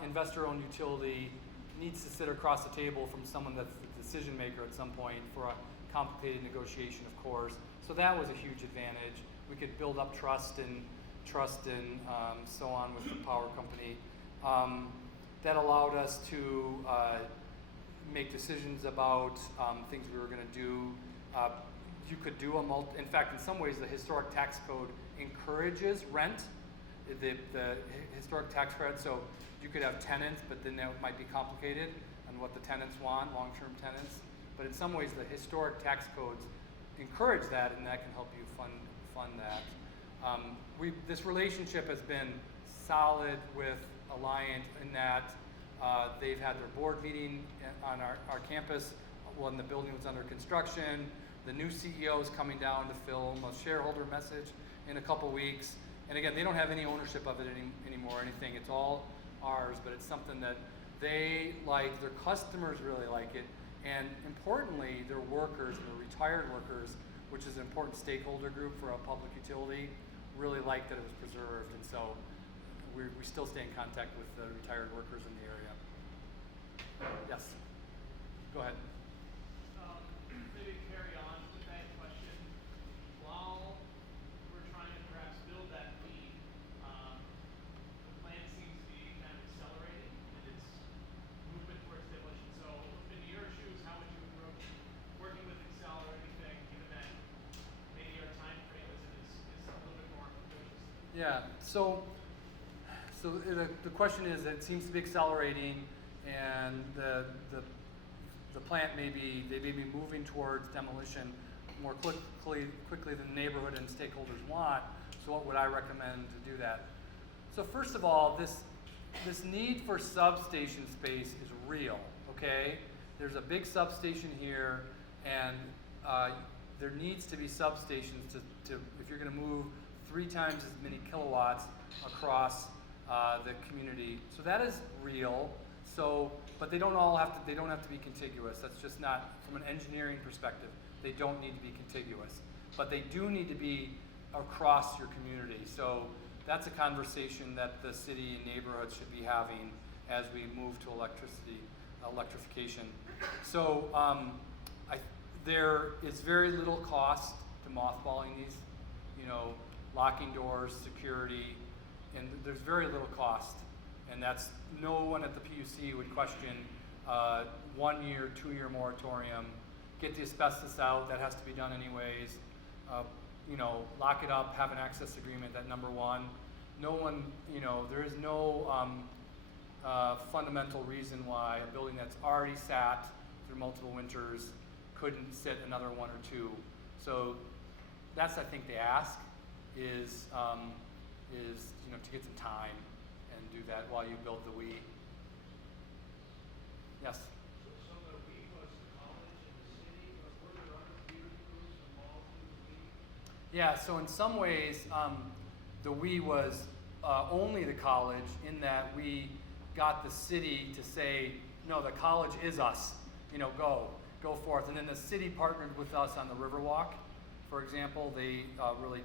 investor-owned utility needs to sit across the table from someone that's the decision maker at some point for a complicated negotiation, of course. So that was a huge advantage. We could build up trust and so on with the power company. That allowed us to make decisions about things we were going to do. You could do in fact, in some ways, the historic tax code encourages rent, the historic tax credit. So you could have tenants, but then that might be complicated on what the tenants want, long-term tenants. But in some ways, the historic tax codes encourage that, and that can help you fund that. This relationship has been solid with Alliant in that they've had their board meeting on our campus when the building was under construction. The new CEO is coming down to film a shareholder message in a couple weeks. And again, they don't have any ownership of it anymore or anything. It's all ours, but it's something that they like, their customers really like it, and importantly, their workers, their retired workers, which is an important stakeholder group for a public utility, really like that it was preserved, and so we still stay in contact with the retired workers in the area. Yes, go ahead. Maybe carry on with that question. While we're trying to perhaps build that lead, the plan seems to be kind of accelerating in its movement towards demolition. So in your shoes, how would you approach working with Xcel or anything, given that maybe our time frame is a little bit more ambitious? Yeah, so the question is, it seems to be accelerating, and the plant they may be moving towards demolition more quickly than the neighborhood and stakeholders want. So what would I recommend to do that? So first of all, this need for substation space is real, okay? There's a big substation here, and there needs to be substations to if you're gonna move 3 times as many kilowatts across the community. So that is real. So, but they don't have to be contiguous. That's just not, from an engineering perspective, they don't need to be contiguous. But they do need to be across your community. So that's a conversation that the city and neighborhoods should be having as we move to electrification. So there is very little cost to mothballing these, locking doors, security, and there's very little cost. And that's, no one at the PUC would question 1 year, 2 year moratorium. Get the asbestos out, that has to be done anyways. Lock it up, have an access agreement at number 1. No one, there is no fundamental reason why a building that's already sat through multiple winters couldn't sit another 1 or 2. So that's, I think, the ask is to get some time and do that while you build the we. Yes? So the we was the college and the city, or were there other community groups involved in the we? Yeah, so in some ways, the we was only the college, in that we got the city to say, no, the college is us, go forth. And then the city partnered with us on the Riverwalk, for example. They really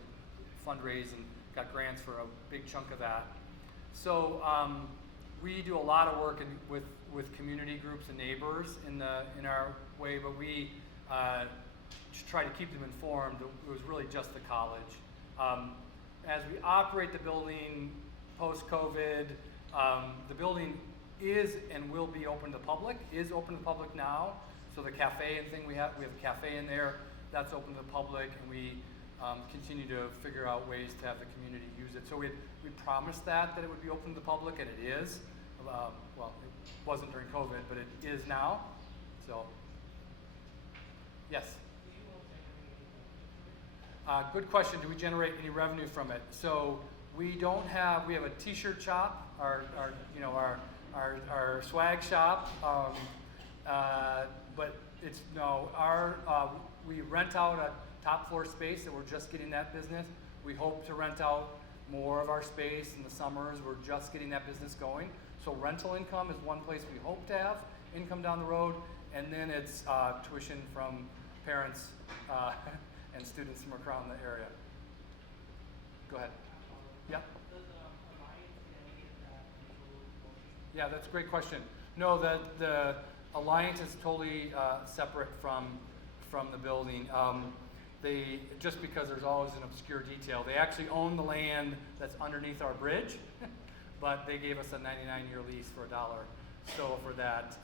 fundraised and got grants for a big chunk of that. So we do a lot of work with community groups and neighbors in our way, but we try to keep them informed. It was really just the college. As we operate the building post-COVID, the building is and will be open to the public, is open to the public now. So the cafe and thing we have a cafe in there, that's open to the public, and we continue to figure out ways to have the community use it. So we promised that it would be open to the public, and it is. Well, it wasn't during COVID, but it is now. So, yes. Good question. Do we generate any revenue from it? So we have a t-shirt shop, our swag shop, but we rent out a top floor space, and we're just getting that business. We hope to rent out more of our space in the summers. We're just getting that business going. So rental income is one place we hope to have income down the road, and then it's tuition from parents and students from around the area. Go ahead. Yeah. Yeah, that's a great question. No, the Alliance is totally separate from the building. Just because there's always an obscure detail. They actually own the land that's underneath our bridge, but they gave us a 99-year lease for $1. So for that,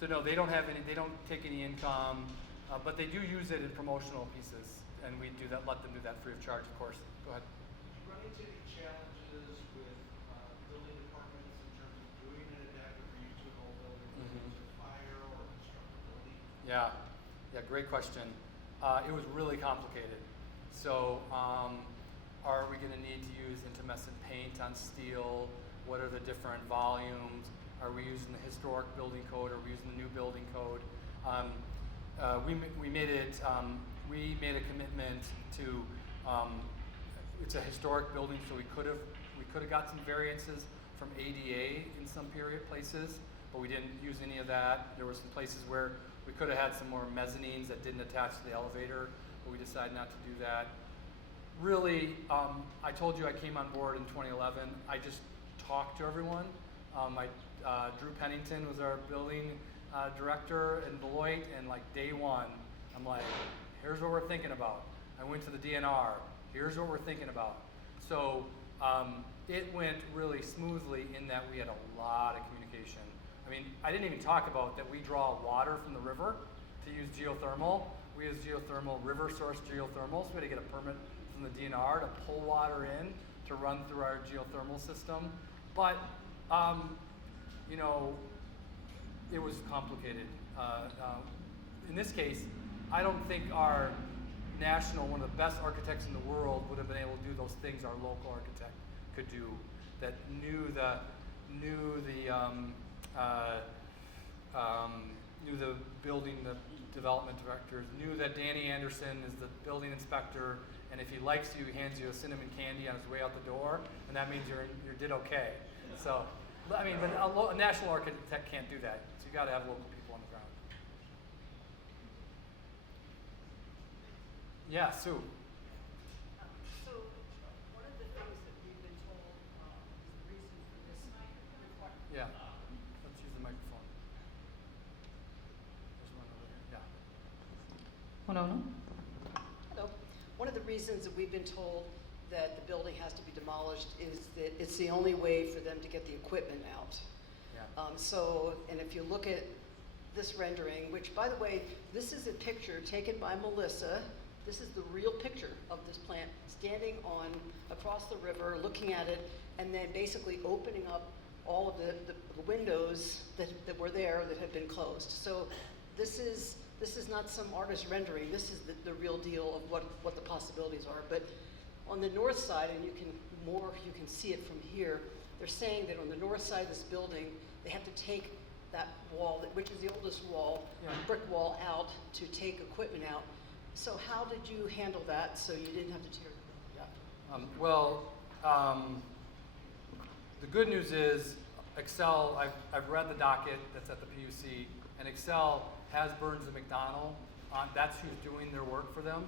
so no, they don't take any income, but they do use it in promotional pieces, and we do that. Let them do that free of charge, of course. Go ahead. Run into any challenges with building departments in terms of doing an adaptive reuse to the whole building, whether it's a fire or constructability? Yeah, great question. It was really complicated. So, are we going to need to use intumescent paint on steel? What are the different volumes? Are we using the historic building code? Are we using the new building code? We made a commitment to. It's a historic building, so we could have got some variances from ADA in some places, but we didn't use any of that. There were some places where we could have had some more mezzanines that didn't attach to the elevator, but we decided not to do that. Really, I told you I came on board in 2011. I just talked to everyone. Drew Pennington was our building director in Beloit, and like day one, I'm like, here's what we're thinking about. I went to the DNR. Here's what we're thinking about. So it went really smoothly in that we had a lot of communication. I mean, I didn't even talk about that we draw water from the river to use geothermal. We use geothermal, river source geothermal, so we had to get a permit from the DNR to pull water in to run through our geothermal system. But, it was complicated. In this case, I don't think our national, one of the best architects in the world would have been able to do those things our local architect could do, that knew the building, the development directors, knew that Danny Anderson is the building inspector, and if he likes you, he hands you a cinnamon candy on his way out the door, and that means you did okay. So, I mean, but a national architect can't do that. So you got to have local people on the ground. Yeah, Sue. So, one of the things that we've been told is the reason for this requirement. Yeah. Let's use the microphone. There's one over here. Yeah. Hello. One of the reasons that we've been told that the building has to be demolished is that it's the only way for them to get the equipment out. Yeah. And if you look at this rendering, which by the way, this is a picture taken by Melissa. This is the real picture of this plant, standing across the river, looking at it, and then basically opening up all of the windows that were there that had been closed. So this is not some artist rendering. This is the real deal of what the possibilities are. But on the north side, and you can see it from here, they're saying that on the north side of this building, they have to take that wall, which is the oldest wall, brick wall, out to take equipment out. So how did you handle that so you didn't have to tear the building up? The good news is Xcel, I've read the docket that's at the PUC, and Xcel has Burns and McDonnell that's who's doing their work for them,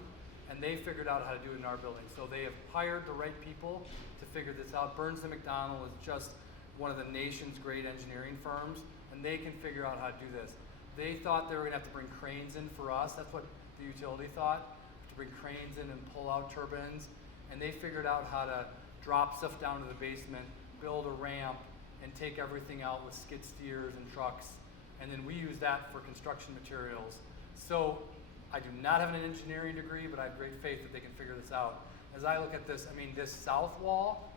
and they figured out how to do it in our building. So they have hired the right people to figure this out. Burns and McDonnell is just one of the nation's great engineering firms, and they can figure out how to do this. They thought they were gonna have to bring cranes in for us. That's what the utility thought, to bring cranes in and pull out turbines, and they figured out how to drop stuff down to the basement, build a ramp, and take everything out with skid steers and trucks, and then we use that for construction materials. So I do not have an engineering degree, but I have great faith that they can figure this out. As I look at this, I mean, this south wall,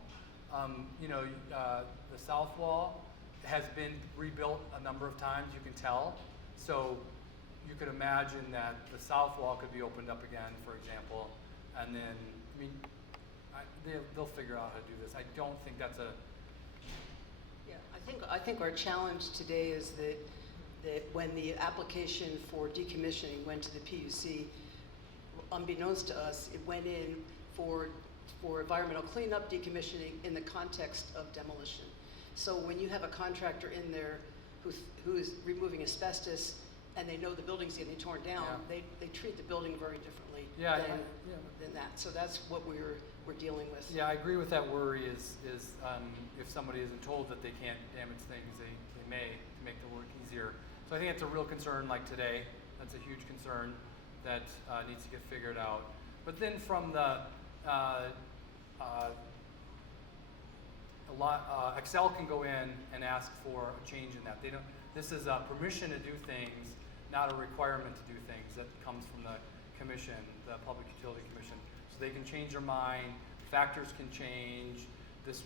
the south wall has been rebuilt a number of times, you can tell. So you could imagine that the south wall could be opened up again, for example, and then, I mean, they'll figure out how to do this. I don't think that's a... Yeah, I think our challenge today is that when the application for decommissioning went to the PUC, unbeknownst to us, it went in for environmental cleanup, decommissioning in the context of demolition. So when you have a contractor in there who is removing asbestos, and they know the building's getting torn down, they treat the building very differently than that. So that's what we're dealing with. Yeah, I agree with that worry is if somebody isn't told that they can't damage things, they may, to make the work easier. So I think it's a real concern like today. That's a huge concern that needs to get figured out. But then from the, Xcel can go in and ask for a change in that. They don't, this is a permission to do things, not a requirement to do things. That comes from the commission, the Public Utility Commission. So they can change their mind, factors can change. This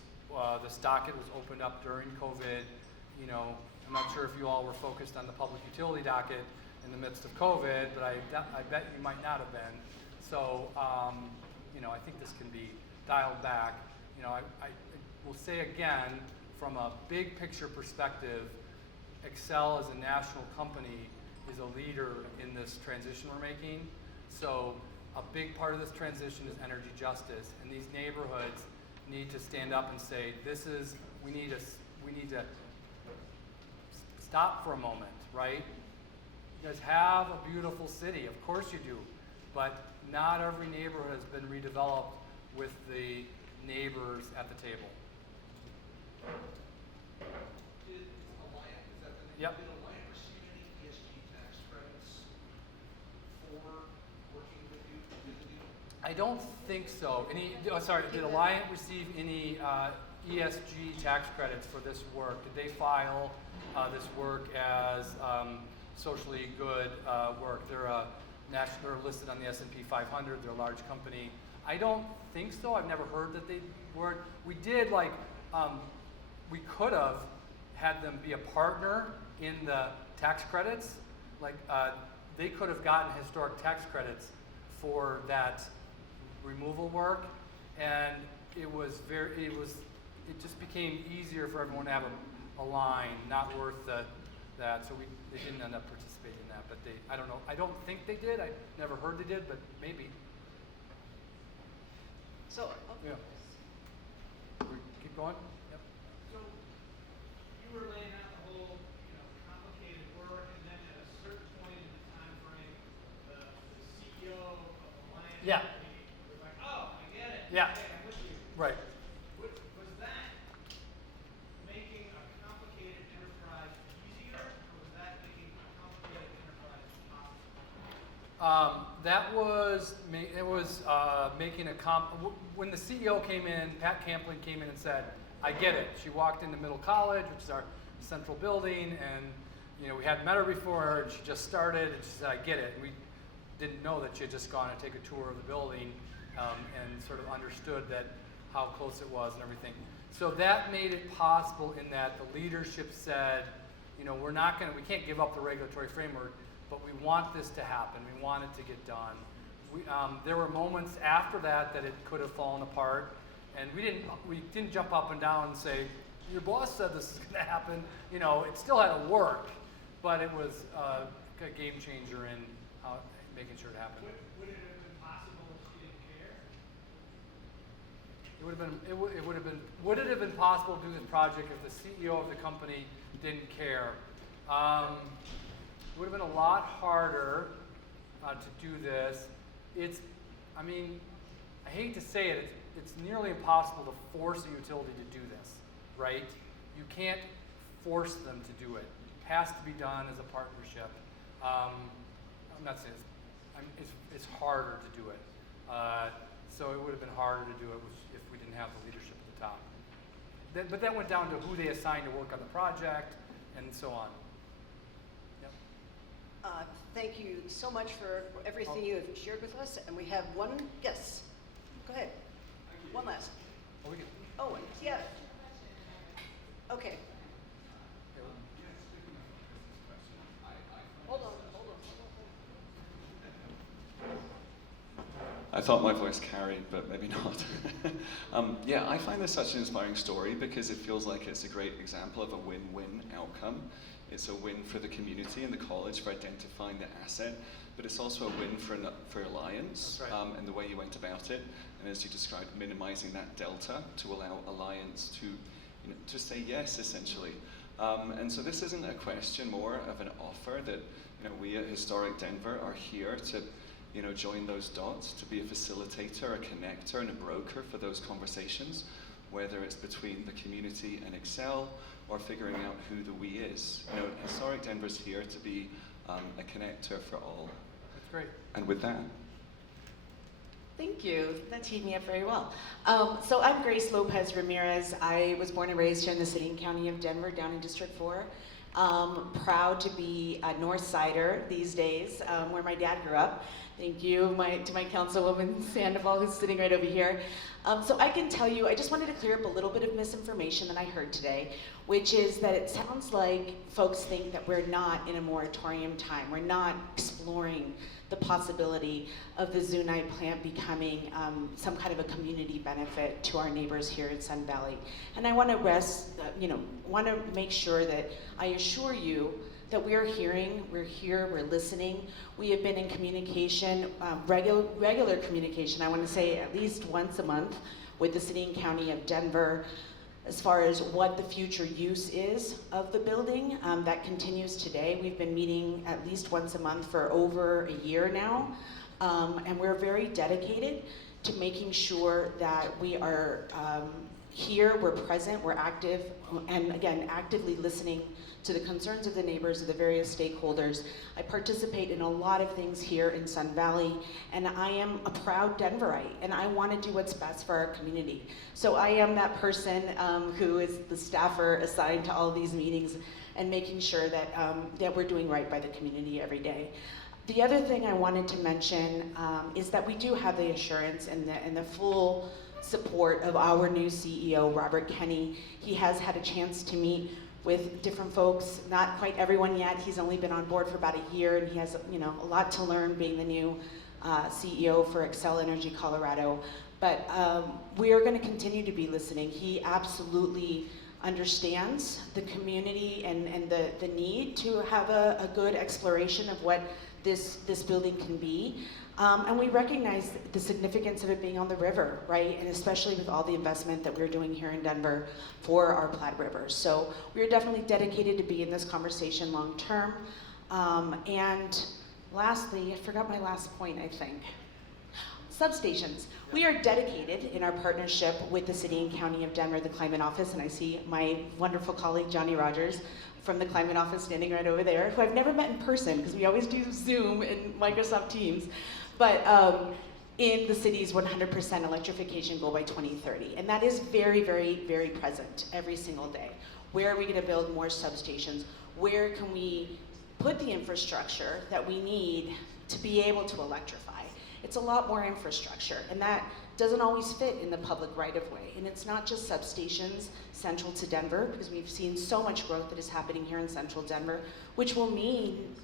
docket was opened up during COVID. You know, I'm not sure if you all were focused on the public utility docket in the midst of COVID, but I bet you might not have been. So, you know, I think this can be dialed back. You know, I will say again, from a big picture perspective, Xcel as a national company is a leader in this transition we're making. So a big part of this transition is energy justice, and these neighborhoods need to stand up and say, we need to stop for a moment, right? You guys have a beautiful city, of course you do, but not every neighborhood has been redeveloped with the neighbors at the table. Did Alliant, is that the name? Yep. Did Alliant receive any ESG tax credits for working with you? I don't think so. Did Alliant receive any ESG tax credits for this work? Did they file this work as socially good work? They're listed on the S&P 500. They're a large company. I don't think so. I've never heard that they were. We did we could have had them be a partner in the tax credits. Like they could have gotten historic tax credits for that removal work, and it just became easier for everyone to have a line, not worth that. So they didn't end up participating in that, but I don't know. I don't think they did. I never heard they did, but maybe. So, Yeah. Keep going. Yep. So you were laying out the whole, complicated work, and then at a certain point in the time frame, the CEO of Alliance Yeah. was like, "Oh, I get it. Yeah. Okay, I'm with you." Right. Was that making a complicated enterprise easier, or was that making a complicated enterprise possible? It was making when the CEO came in, Pat Camplin came in and said, "I get it." She walked into Middle College, which is our central building, and we hadn't met her before, and she just started, and she said, "I get it." And we didn't know that she had just gone and take a tour of the building and sort of understood that how close it was and everything. So that made it possible in that the leadership said, we can't give up the regulatory framework, but we want this to happen. We want it to get done. There were moments after that it could have fallen apart, and we didn't jump up and down and say, "Your boss said this is going to happen." It still had to work, but it was a game changer in making sure it happened. Would it have been possible if she didn't care? Would it have been possible to do this project if the CEO of the company didn't care? It would have been a lot harder to do this. I hate to say it, it's nearly impossible to force a utility to do this, right? You can't force them to do it. It has to be done as a partnership. I'm not saying it's harder to do it. So it would have been harder to do it if we didn't have the leadership at the top. But that went down to who they assigned to work on the project and so on. Yep. thank you so much for everything you have shared with us, and we have one guest. Go ahead. One last. Oh, we can. Owen, yeah. Okay. Hold on. I thought my voice carried, but maybe not. Yeah, I find this such an inspiring story because it feels like it's a great example of a win-win outcome. It's a win for the community and the college for identifying the asset, but it's also a win for Alliance. That's right. And the way you went about it, and as you described, minimizing that delta to allow Alliance to say yes, essentially. And so this isn't a question, more of an offer that we at Historic Denver are here to join those dots, to be a facilitator, a connector, and a broker for those conversations, whether it's between the community and Xcel or figuring out who the we is. Historic Denver's here to be a connector for all. That's great. And with that, Thank you. That teed me up very well. So I'm Grace Lopez Ramirez. I was born and raised here in the city and county of Denver, down in District 4. Proud to be a North Sider these days, where my dad grew up. Thank you to my councilwoman Sandoval, who's sitting right over here. So I can tell you, I just wanted to clear up a little bit of misinformation that I heard today, which is that it sounds like folks think that we're not in a moratorium time. We're not exploring the possibility of the Zuni plant becoming some kind of a community benefit to our neighbors here in Sun Valley. And I want to make sure that I assure you that we are hearing, we're here, we're listening. We have been in communication, regular communication, I want to say at least once a month with the city and county of Denver as far as what the future use is of the building. That continues today. We've been meeting at least once a month for over a year now. And we're very dedicated to making sure that we are here, we're present, we're active, and again, actively listening to the concerns of the neighbors, of the various stakeholders. I participate in a lot of things here in Sun Valley, and I am a proud Denverite, and I want to do what's best for our community. So I am that person who is the staffer assigned to all these meetings and making sure that, that we're doing right by the community every day. The other thing I wanted to mention is that we do have the assurance and the full support of our new CEO, Robert Kenny. He has had a chance to meet with different folks, not quite everyone yet. He's only been on board for about a year, and he has, you know, a lot to learn being the new CEO for Xcel Energy Colorado. But we are going to continue to be listening. He absolutely understands the community and the need to have a good exploration of what this building can be. And we recognize the significance of it being on the river, right? And especially with all the investment that we're doing here in Denver for our Platte River. So we're definitely dedicated to be in this conversation long term. And lastly, I forgot my last point, I think. Substations. We are dedicated in our partnership with the City and County of Denver, the Climate Office, and I see my wonderful colleague, Johnny Rogers, from the Climate Office standing right over there, who I've never met in person because we always do Zoom and Microsoft Teams, but in the city's 100% electrification goal by 2030. And that is very, very, very present every single day. Where are we gonna build more substations? Where can we put the infrastructure that we need to be able to electrify? It's a lot more infrastructure, and that doesn't always fit in the public right-of-way. And it's not just substations central to Denver, because we've seen so much growth that is happening here in central Denver, which will mean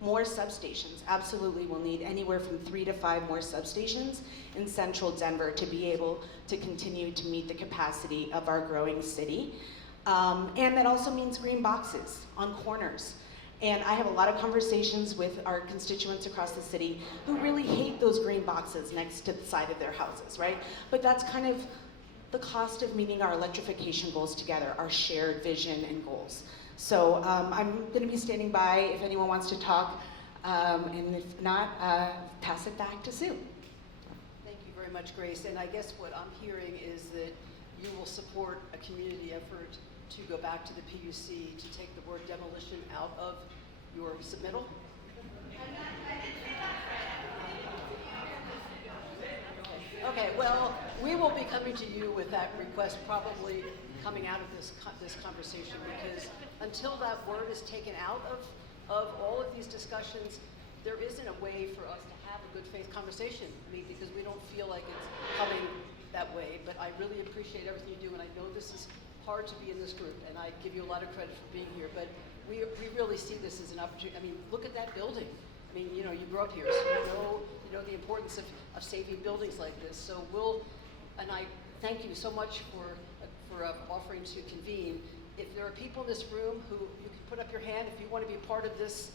more substations. Absolutely, we'll need anywhere from 3 to 5 more substations in central Denver to be able to continue to meet the capacity of our growing city. And that also means green boxes on corners. And I have a lot of conversations with our constituents across the city who really hate those green boxes next to the side of their houses, right? But that's kind of the cost of meeting our electrification goals together, our shared vision and goals. So I'm gonna be standing by if anyone wants to talk, and if not, pass it back to Sue. Thank you very much, Grace. And I guess what I'm hearing is that you will support a community effort to go back to the PUC to take the word demolition out of your submittal? Okay, well, we will be coming to you with that request probably coming out of this conversation, because until that word is taken out of all of these discussions, there isn't a way for us to have a good faith conversation. I mean, because we don't feel like it's coming that way, but I really appreciate everything you do, and I know this is hard to be in this group, and I give you a lot of credit for being here, but we really see this as an opportunity. I mean, look at that building. I mean, you know, you grew up here, so you know the importance of saving buildings like this. So and I thank you so much for offering to convene. If there are people in this room who you can put up your hand if you want to be a part of this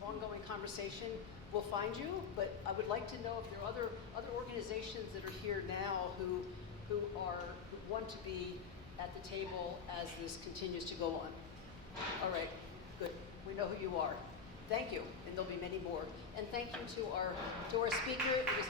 ongoing conversation, we'll find you. But I would like to know if there are other organizations that are here now who want to be at the table as this continues to go on. All right, good. We know who you are. Thank you, and there'll be many more. And thank you to our speaker. It was